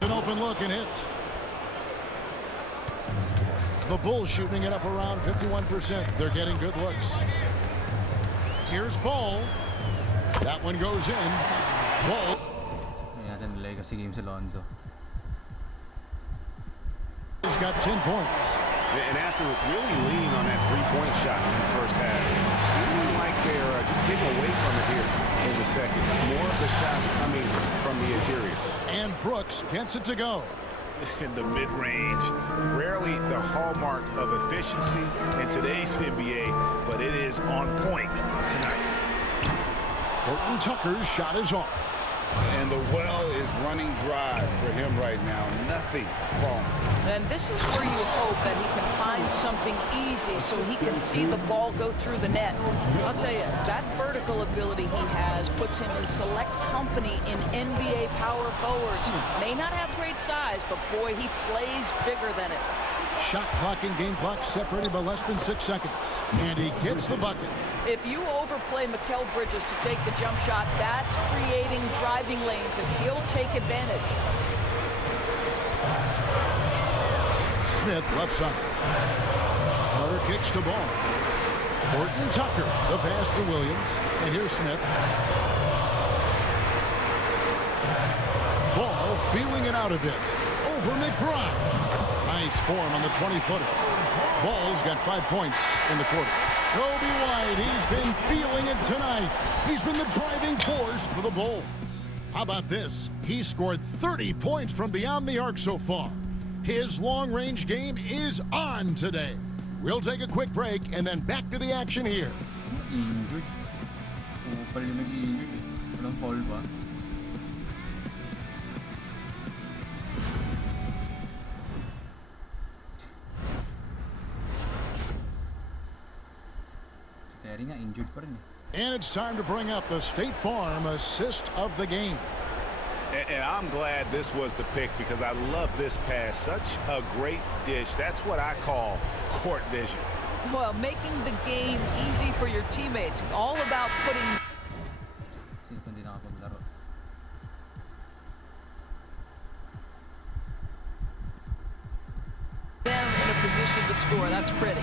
an open look and hits. The Bulls shooting it up around 51%. They're getting good looks. Here's Ball. That one goes in. Ball. Natin legacy game si Lonzo. He's got 10 points. And after really leaning on that three-point shot in the first half, seeming like they're just getting away from it here in the second. More of the shots coming from the interior. And Brooks gets it to go. In the mid-range, rarely the hallmark of efficiency in today's NBA, but it is on point tonight. Horton Tucker's shot is off. And the well is running dry for him right now. Nothing falling. And this is where you hope that he can find something easy so he can see the ball go through the net. I'll tell you, that vertical ability he has puts him in select company in NBA power forwards. May not have great size, but boy, he plays bigger than it. Shot clock and game clock separated by less than 6 seconds. And he gets the bucket. If you overplay Mikal Bridges to take the jump shot, that's creating driving lanes, and he'll take advantage. Smith left side. Carter kicks the ball. Horton Tucker, the pass to Williams. And here's Smith. Ball feeling it out a bit. Over McBride. Nice form on the 20-footer. Ball's got 5 points in the quarter. Kobe White, he's been feeling it tonight. He's been the driving force for the Bulls. How about this? He scored 30 points from beyond the arc so far. His long-range game is on today. We'll take a quick break and then back to the action here. Injured. Pala yung nag-injured eh. Walang foul ba? Terry nga injured pa rin eh. And it's time to bring up the State Farm assist of the game. And I'm glad this was the pick because I love this pass. Such a great dish. That's what I call court vision. Well, making the game easy for your teammates. All about putting Sino pa hindi nakapaglaro? them in a position to score. That's pretty.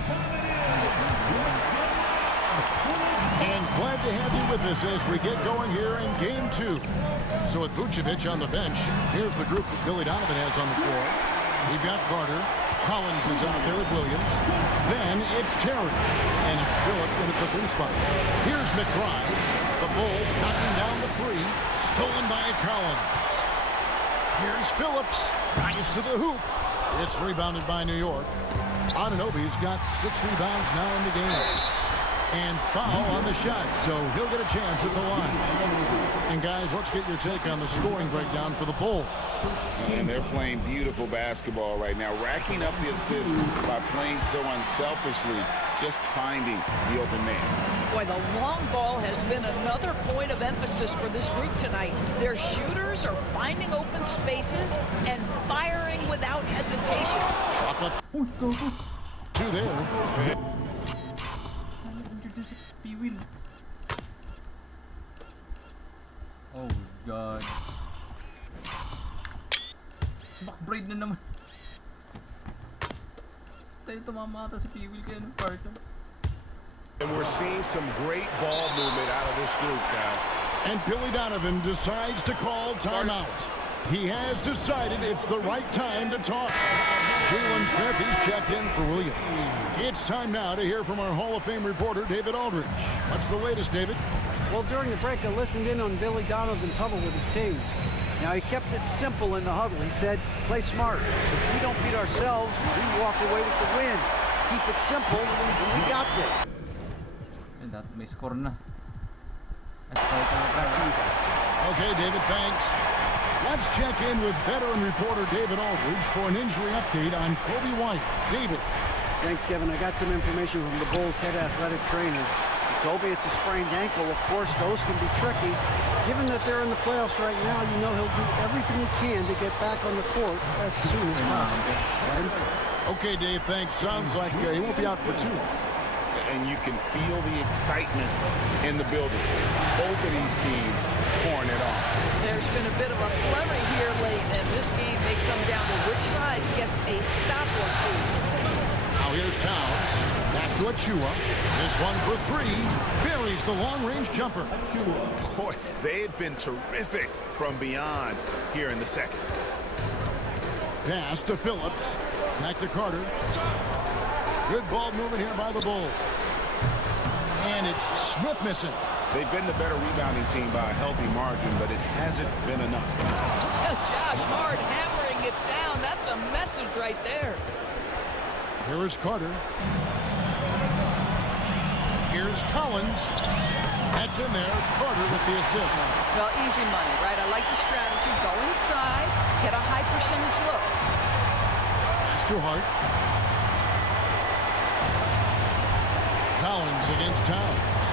And glad to have you with us as we get going here in game 2. So with Vucevic on the bench, here's the group that Billy Donovan has on the floor. We've got Carter. Collins is out there with Williams. Then it's Terry. And it's Phillips in at the 3 spot. Here's McBride. The Bulls knocking down the 3. Stolen by Collins. Here's Phillips. Drives to the hoop. It's rebounded by New York. Anunoby's got 6 rebounds now in the game. And foul on the shot, so he'll get a chance at the line. And guys, let's get your take on the scoring breakdown for the Bulls. And they're playing beautiful basketball right now, racking up the assists by playing so unselfishly, just finding the open man. Boy, the long ball has been another point of emphasis for this group tonight. Their shooters are finding open spaces and firing without hesitation. Chocolate. Two there. Oh God. Si McBride na naman. Tayo tumama ata si P-Will kaya ng parto. And we're seeing some great ball movement out of this group, guys. And Billy Donovan decides to call timeout. He has decided it's the right time to talk. Jalen Smith, he's checked in for Williams. It's time now to hear from our Hall of Fame reporter, David Aldridge. What's the latest, David? Well, during the break, I listened in on Billy Donovan's huddle with his team. Now, he kept it simple in the huddle. He said, play smart. If we don't beat ourselves, we walk away with the win. Keep it simple, and we got this. And that may score na. Back to you guys. Okay, David, thanks. Let's check in with veteran reporter David Aldridge for an injury update on Kobe White. David. Thanks, Kevin. I got some information from the Bulls' head athletic trainer. He told me it's a sprained ankle. Of course, those can be tricky. Given that they're in the playoffs right now, you know he'll do everything he can to get back on the court as soon as possible. Kevin? Okay, Dave, thanks. Sounds like he won't be out for too long. And you can feel the excitement in the building. Both of these teams pouring it on. There's been a bit of a flurry here late, and this game may come down to which side gets a stop or two. Now here's Towns. Back to Achua. This one for 3. Buries the long-range jumper. Boy, they've been terrific from beyond here in the second. Pass to Phillips. Back to Carter. Good ball movement here by the Bulls. And it's Smith missing. They've been the better rebounding team by a healthy margin, but it hasn't been enough. Josh Hart hammering it down. That's a message right there. Here is Carter. Here's Collins. That's in there. Carter with the assist. Well, easy money, right? I like the strategy. Go inside, get a high percentage look. Pass to Hart. Collins against Towns.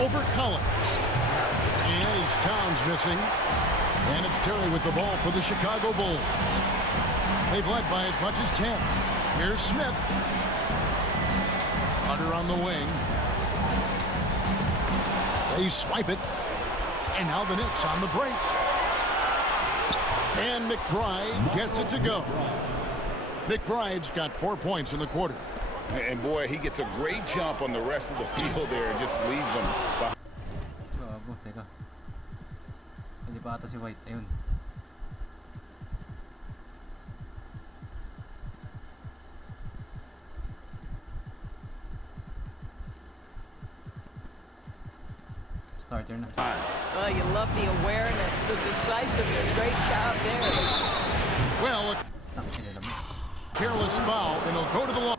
Over Collins. And it's Towns missing. And it's Terry with the ball for the Chicago Bulls. They've led by as much as 10. Here's Smith. Hunter on the wing. They swipe it. And now the Knicks on the break. And McBride gets it to go. McBride's got 4 points in the quarter. And boy, he gets a great jump on the rest of the field there and just leaves them behind. Gago, teka. Hindi pa ata si White. Ayun. Starter na. Well, you love the awareness, the decisiveness. Great job there. Well, careless foul, and he'll go to the line.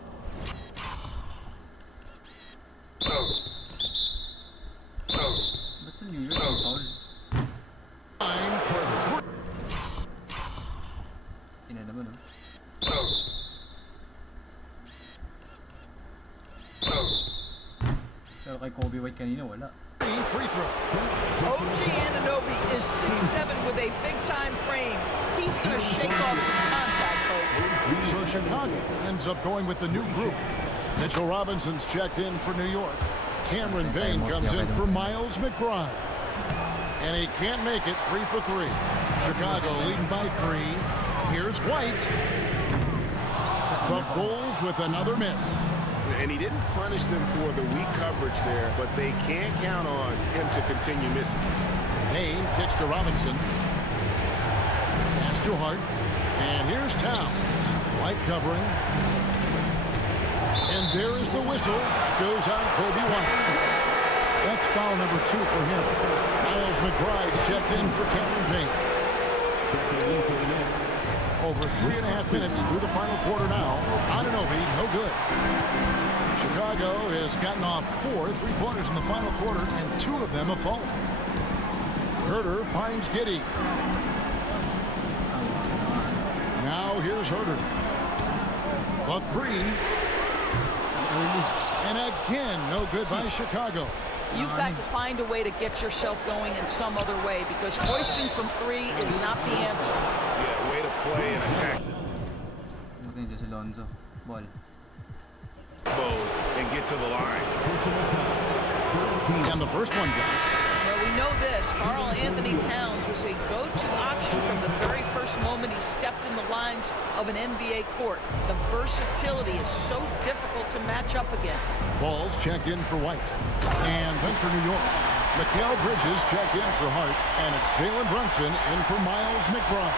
That's a New York foul. Line for three. Ina naman, no? Pero kay Kobe White kanina, wala. Free throw. OG Anunoby is 6'7" with a big-time frame. He's going to shake off some contact, folks. So Chicago ends up going with the new group. Mitchell Robinson's checked in for New York. Cameron Vane comes in for Miles McBride. And he can't make it 3 for 3. Chicago leading by 3. Here's White. The Bulls with another miss. And he didn't punish them for the weak coverage there, but they can't count on him to continue missing. Payne kicks to Robinson. Pass to Hart. And here's Towns. White covering. And there is the whistle. It goes on Kobe White. That's foul number 2 for him. Miles McBride's checked in for Cameron Payne. Over 3.5 minutes through the final quarter now. Anunoby, no good. Chicago has gotten off 4 3-pointers in the final quarter, and 2 of them have fallen. Herter finds Giddey. Now here's Herter. The 3. And again, no good by Chicago. You've got to find a way to get yourself going in some other way, because hoisting from 3 is not the answer. Yeah, way to play and attack. Buti niya si Lonzo. Ball. And get to the line. And the first one drops. Well, we know this. Karl-Anthony Towns was a go-to option from the very first moment he stepped in the lines of an NBA court. The versatility is so difficult to match up against. Balls checked in for White. And then for New York. Mikal Bridges checked in for Hart. And it's Jalen Brunson in for Miles McBride.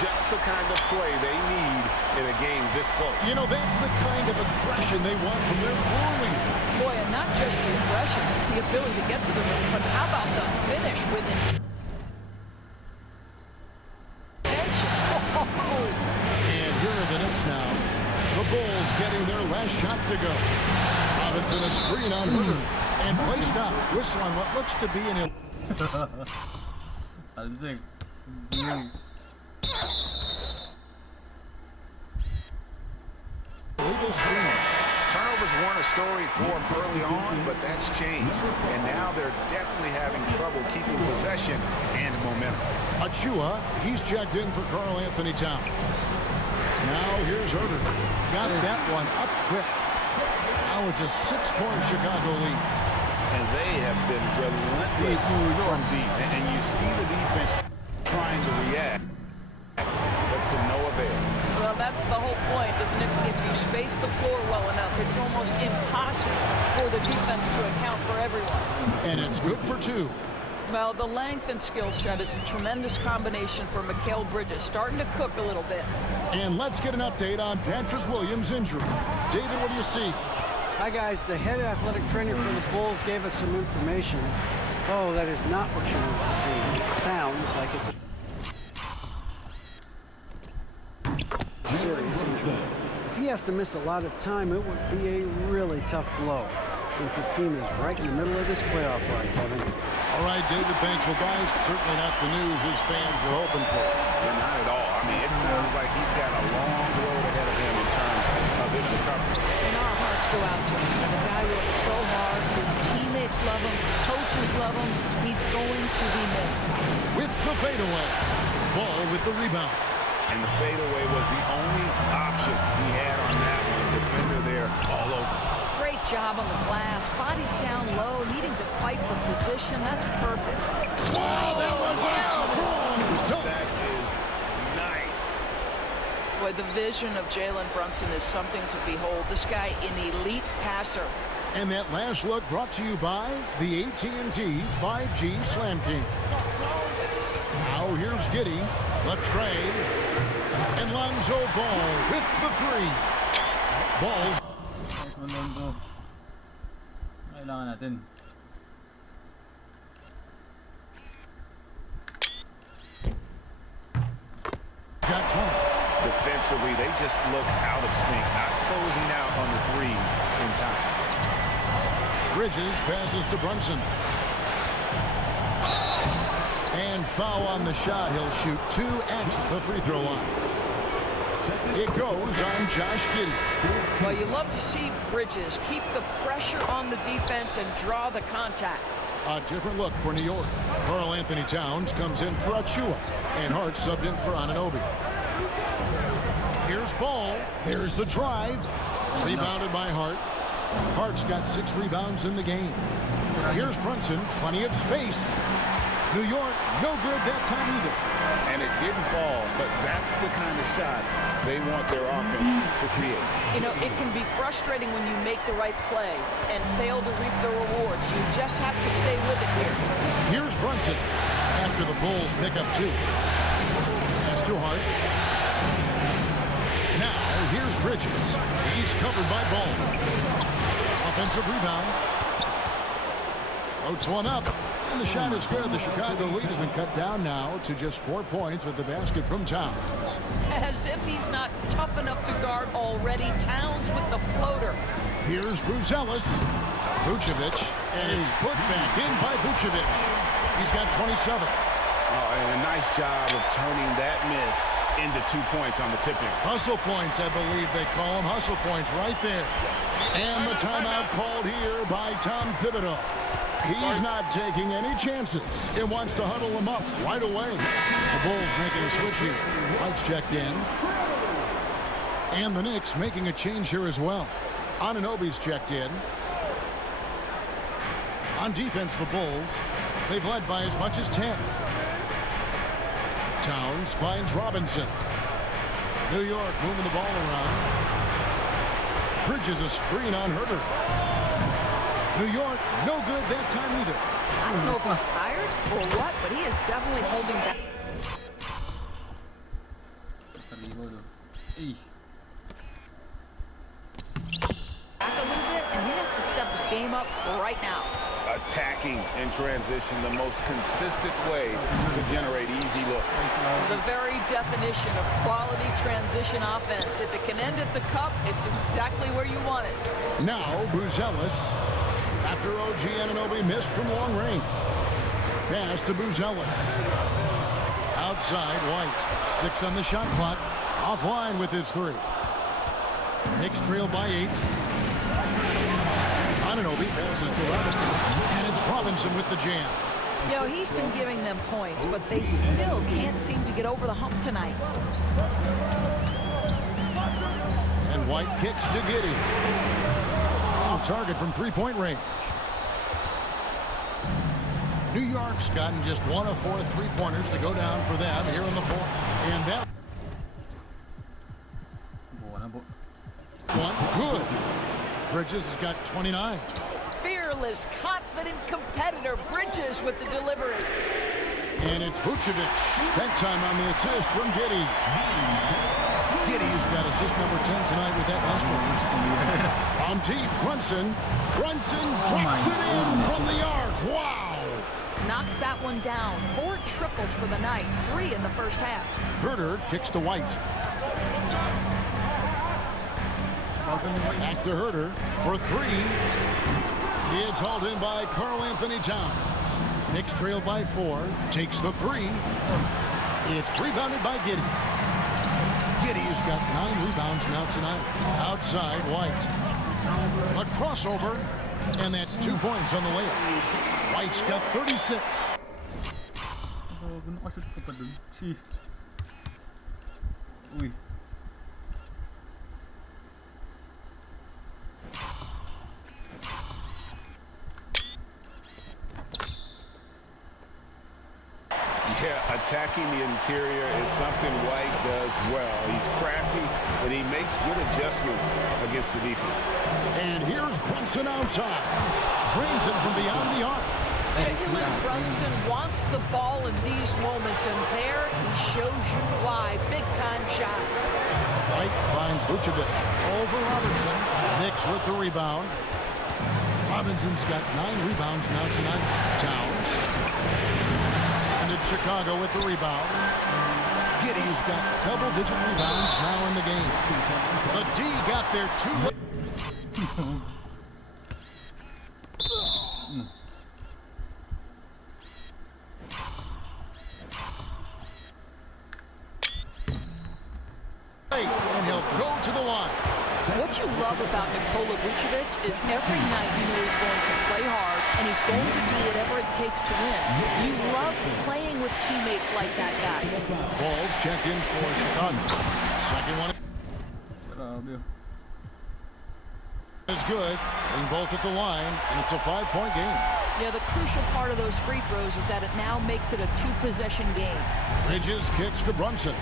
Just the kind of play they need in a game this close. You know, that's the kind of aggression they want from their floor leader. Boy, and not just the aggression, the ability to get to the rim, but how about the finish with intention? And here are the Knicks now. The Bulls getting their last shot to go. Robinson a screen on Herter. And play stops. Whistle on what looks to be an Alzig. illegal screen. Turnovers weren't a story for them early on, but that's changed. And now they're definitely having trouble keeping possession and momentum. Achua, he's checked in for Karl-Anthony Towns. Now here's Herter. Got that one up quick. Now it's a 6-point Chicago lead. And they have been relentless from deep. And you see the defense trying to react, but to no avail. Well, that's the whole point, isn't it? If you space the floor well enough, it's almost impossible for the defense to account for everyone. And it's good for 2. Well, the length and skill set is a tremendous combination for Mikal Bridges, starting to cook a little bit. And let's get an update on Patrick Williams' injury. David, what do you see? Hi, guys. The head athletic trainer for the Bulls gave us some information. Oh, that is not what you want to see. It sounds like it's a serious injury. If he has to miss a lot of time, it would be a really tough blow. since his team is right in the middle of this playoff run, Kevin. All right, David, thanks. Well, guys, certainly not the news his fans were hoping for. Yeah, not at all. I mean, it sounds like he's got a long road ahead of him in terms of his recovery. And our hearts go out to him. And the guy works so hard. His teammates love him. Coaches love him. He's going to be missed. With the fadeaway. Ball with the rebound. And the fadeaway was the only option he had on that one. Defender there all over. Great job on the glass. Body's down low, needing to fight for position. That's perfect. Wow, that was That is nice. Boy, the vision of Jalen Brunson is something to behold. This guy, an elite passer. And that last look brought to you by the AT&T 5G Slam King. Now here's Giddey, the trade, and Lonzo Ball with the three. Ball's Lonzo. Kailangan natin. got 20. Defensively, they just look out of sync, not closing out on the threes in time. Bridges passes to Brunson. And foul on the shot. He'll shoot 2 at the free throw line. It goes on Josh Giddey. Well, you love to see Bridges keep the pressure on the defense and draw the contact. A different look for New York. Karl-Anthony Towns comes in for Achua. And Hart subbed in for Anunoby. Here's Ball. There's the drive. Rebounded by Hart. Hart's got 6 rebounds in the game. Here's Brunson. Plenty of space. New York, no good that time either. And it didn't fall, but that's the kind of shot they want their offense to create. You know, it can be frustrating when you make the right play and fail to reap the rewards. You just have to stay with it here. Here's Brunson after the Bulls pick up 2. That's to Hart. Now, here's Bridges. He's covered by Ball. Offensive rebound. Floats one up. And the shot is good. The Chicago lead has been cut down now to just 4 points with the basket from Towns. As if he's not tough enough to guard already. Towns with the floater. Here's Buzelis. Vucevic. And it's put back in by Vucevic. He's got 27. Oh, and a nice job of turning that miss into 2 points on the tip-in. Hustle points, I believe they call them. Hustle points right there. And the timeout called here by Tom Thibodeau. He's not taking any chances. He wants to huddle them up right away. The Bulls making a switch here. White's checked in. And the Knicks making a change here as well. Anunoby's checked in. On defense, the Bulls, they've led by as much as 10. Towns finds Robinson. New York moving the ball around. Bridges a screen on Herter. New York, no good that time either. I don't know if he's tired or what, but he is definitely holding back. Back a little bit, and he has to step his game up right now. Attacking in transition, the most consistent way to generate easy looks. The very definition of quality transition offense. If it can end at the cup, it's exactly where you want it. Now, Buzelis. After OG Anunoby missed from long range. Pass to Buzelis. Outside, White. 6 on the shot clock. Offline with his 3. Knicks trail by 8. Anunoby passes to Robinson. And it's Robinson with the jam. You know, he's been giving them points, but they still can't seem to get over the hump tonight. And White kicks to Giddey. Off target from 3-point range. New York's gotten just 1 of 4 3-pointers to go down for them here in the 4th. And that one good. Bridges has got 29. Fearless, confident competitor. Bridges with the delivery. And it's Vucevic. That time on the assist from Giddey. Giddey's got assist number 10 tonight with that last one. From deep, Brunson. Brunson drops it in from the arc. Wow! Knocks that one down. 4 triples for the night. 3 in the first half. Herter kicks to White. Back to Herter for 3. It's hauled in by Karl-Anthony Towns. Knicks trail by 4. Takes the 3. It's rebounded by Giddey. Giddey's got 9 rebounds now tonight. Outside, White. A crossover, and that's 2 points on the layup. White's got 36. Oh, nakashoot ko pa dun. Shit. Uy. Yeah, attacking the interior is something White does well. He's crafty, and he makes good adjustments against the defense. And here's Brunson outside. Drains it from beyond the arc. Jalen Brunson wants the ball in these moments, and there he shows you why. Big-time shot. White finds Vucevic over Robinson. Knicks with the rebound. Robinson's got 9 rebounds now tonight. Towns. And it's Chicago with the rebound. Giddey's got double-digit rebounds now in the game. The D got there too. And he'll go to the line. What you love about Nikola Vucevic is every night you know he's going to play hard and he's going to do whatever it takes to win. You love playing with teammates like that, guys. Balls check in for Chicago. Second one Grabe. is good. Bring both at the line, and it's a 5-point game. Yeah, the crucial part of those free throws is that it now makes it a 2-possession game. Bridges kicks to Brunson.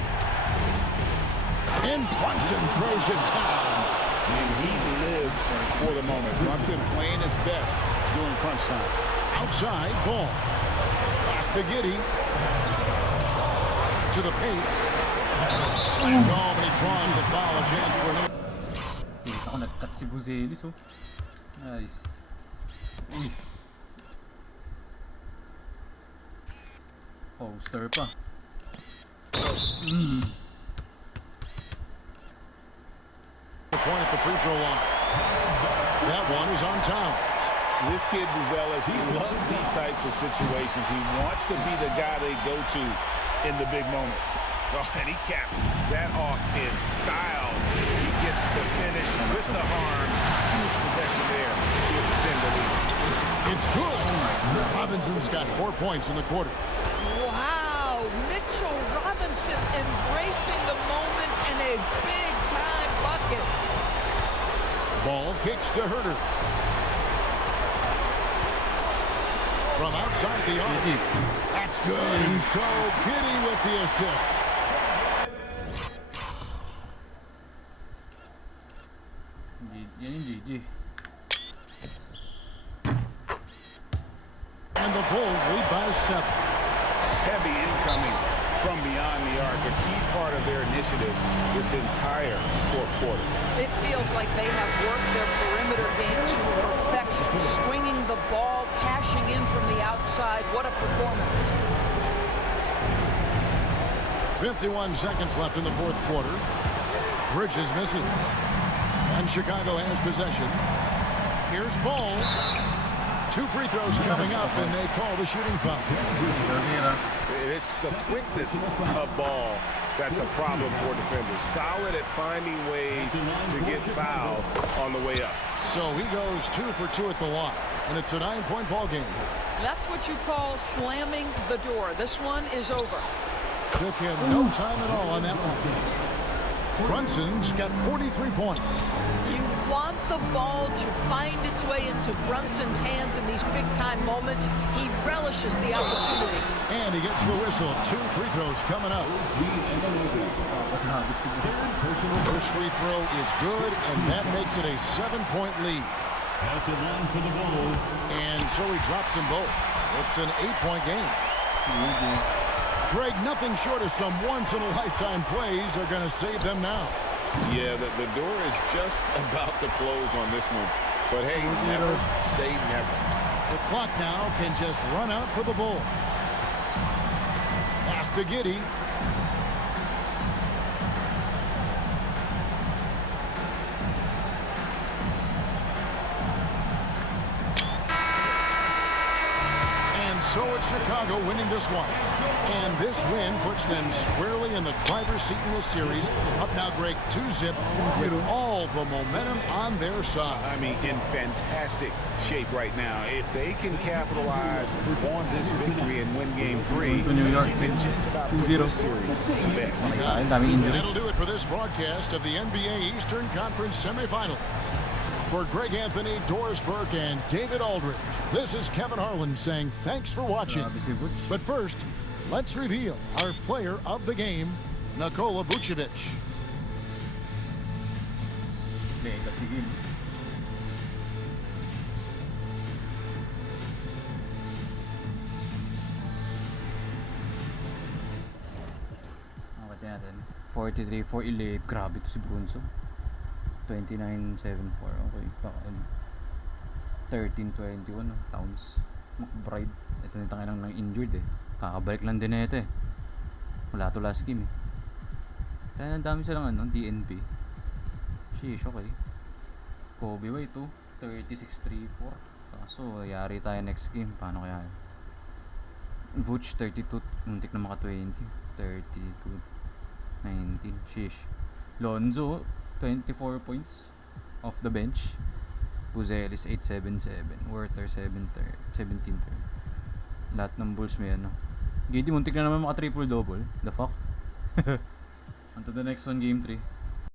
And Brunson throws it down. And he lives for the moment. Brunson playing his best during crunch time. Outside, ball. Pass to Giddey. To the paint. Slam home, and he draws the foul. A chance for another. Hindi ako nag-cut si Buzelis, oh. Nice. Uy. Poster pa. The point at the free throw line. That one is on Towns. This kid, Buzelis, he loves these types of situations. He wants to be the guy they go to in the big moments. Oh, and he caps that off in style. He gets the finish with the arm. Huge possession there to extend the lead. It's good. Robinson's got 4 points in the quarter. Wow, Mitchell Robinson embracing the moment and a big-time bucket. Ball kicks to Herter. From outside the arc. That's good. And so Giddey with the assist. Yan yung GG. And the Bulls lead by 7. Heavy incoming from beyond the arc, a key part of their initiative this entire fourth quarter. It feels like they have worked their perimeter game to perfection. Swinging the ball, cashing in from the outside. What a performance. 51 seconds left in the fourth quarter. Bridges misses. And Chicago has possession. Here's Ball. 2 free throws coming up, and they call the shooting foul. It's the quickness of Ball that's a problem for defenders. Solid at finding ways to get fouled on the way up. So he goes 2 for 2 at the line, and it's a 9-point ball game. That's what you call slamming the door. This one is over. Took him no time at all on that one. Brunson's got 43 points. You want the ball to find its way into Brunson's hands in these big-time moments. He relishes the opportunity. And he gets the whistle. 2 free throws coming up. First free throw is good, and that makes it a 7-point lead. And so he drops them both. It's an 8-point game. Greg, nothing short of some once-in-a-lifetime plays are going to save them now. Yeah, the door is just about to close on this one. But hey, never say never. The clock now can just run out for the Bulls. Pass to Giddey. So it's Chicago winning this one. And this win puts them squarely in the driver's seat in this series. Up now, Greg, 2-zip with all the momentum on their side. I mean, in fantastic shape right now. If they can capitalize on this victory and win Game 3, To New York. you can just about put this series to bed. Ay, daming injury. That'll do it for this broadcast of the NBA Eastern Conference semifinals. For Karl-Anthony, Doris Burke, and David Aldridge, this is Kevin Harlan saying thanks for watching. Grabe si Butch. But first, let's reveal our player of the game, Nikola Vucevic. Legacy game. Nakakati natin. 43-4-11. Grabe to si Brunson. 29-7-4. Okay. 13-21. Towns. McBride. Ito na tangin ng injured eh. Kakabalik lang din na ito eh. Wala to last game eh. Kaya ang dami silang DNP. Sheesh, okay. Kobe White to 36-3-4. Kaso yari tayo next game. Paano kaya? Vooch 32. Muntik na maka 20. 32. 19. Sheesh. Lonzo 24 points off the bench. Buzelis 8-7-7. Werther 17-3. Lahat ng Bulls may GD muntik na naman maka triple double. The fuck? On to the next one, game 3.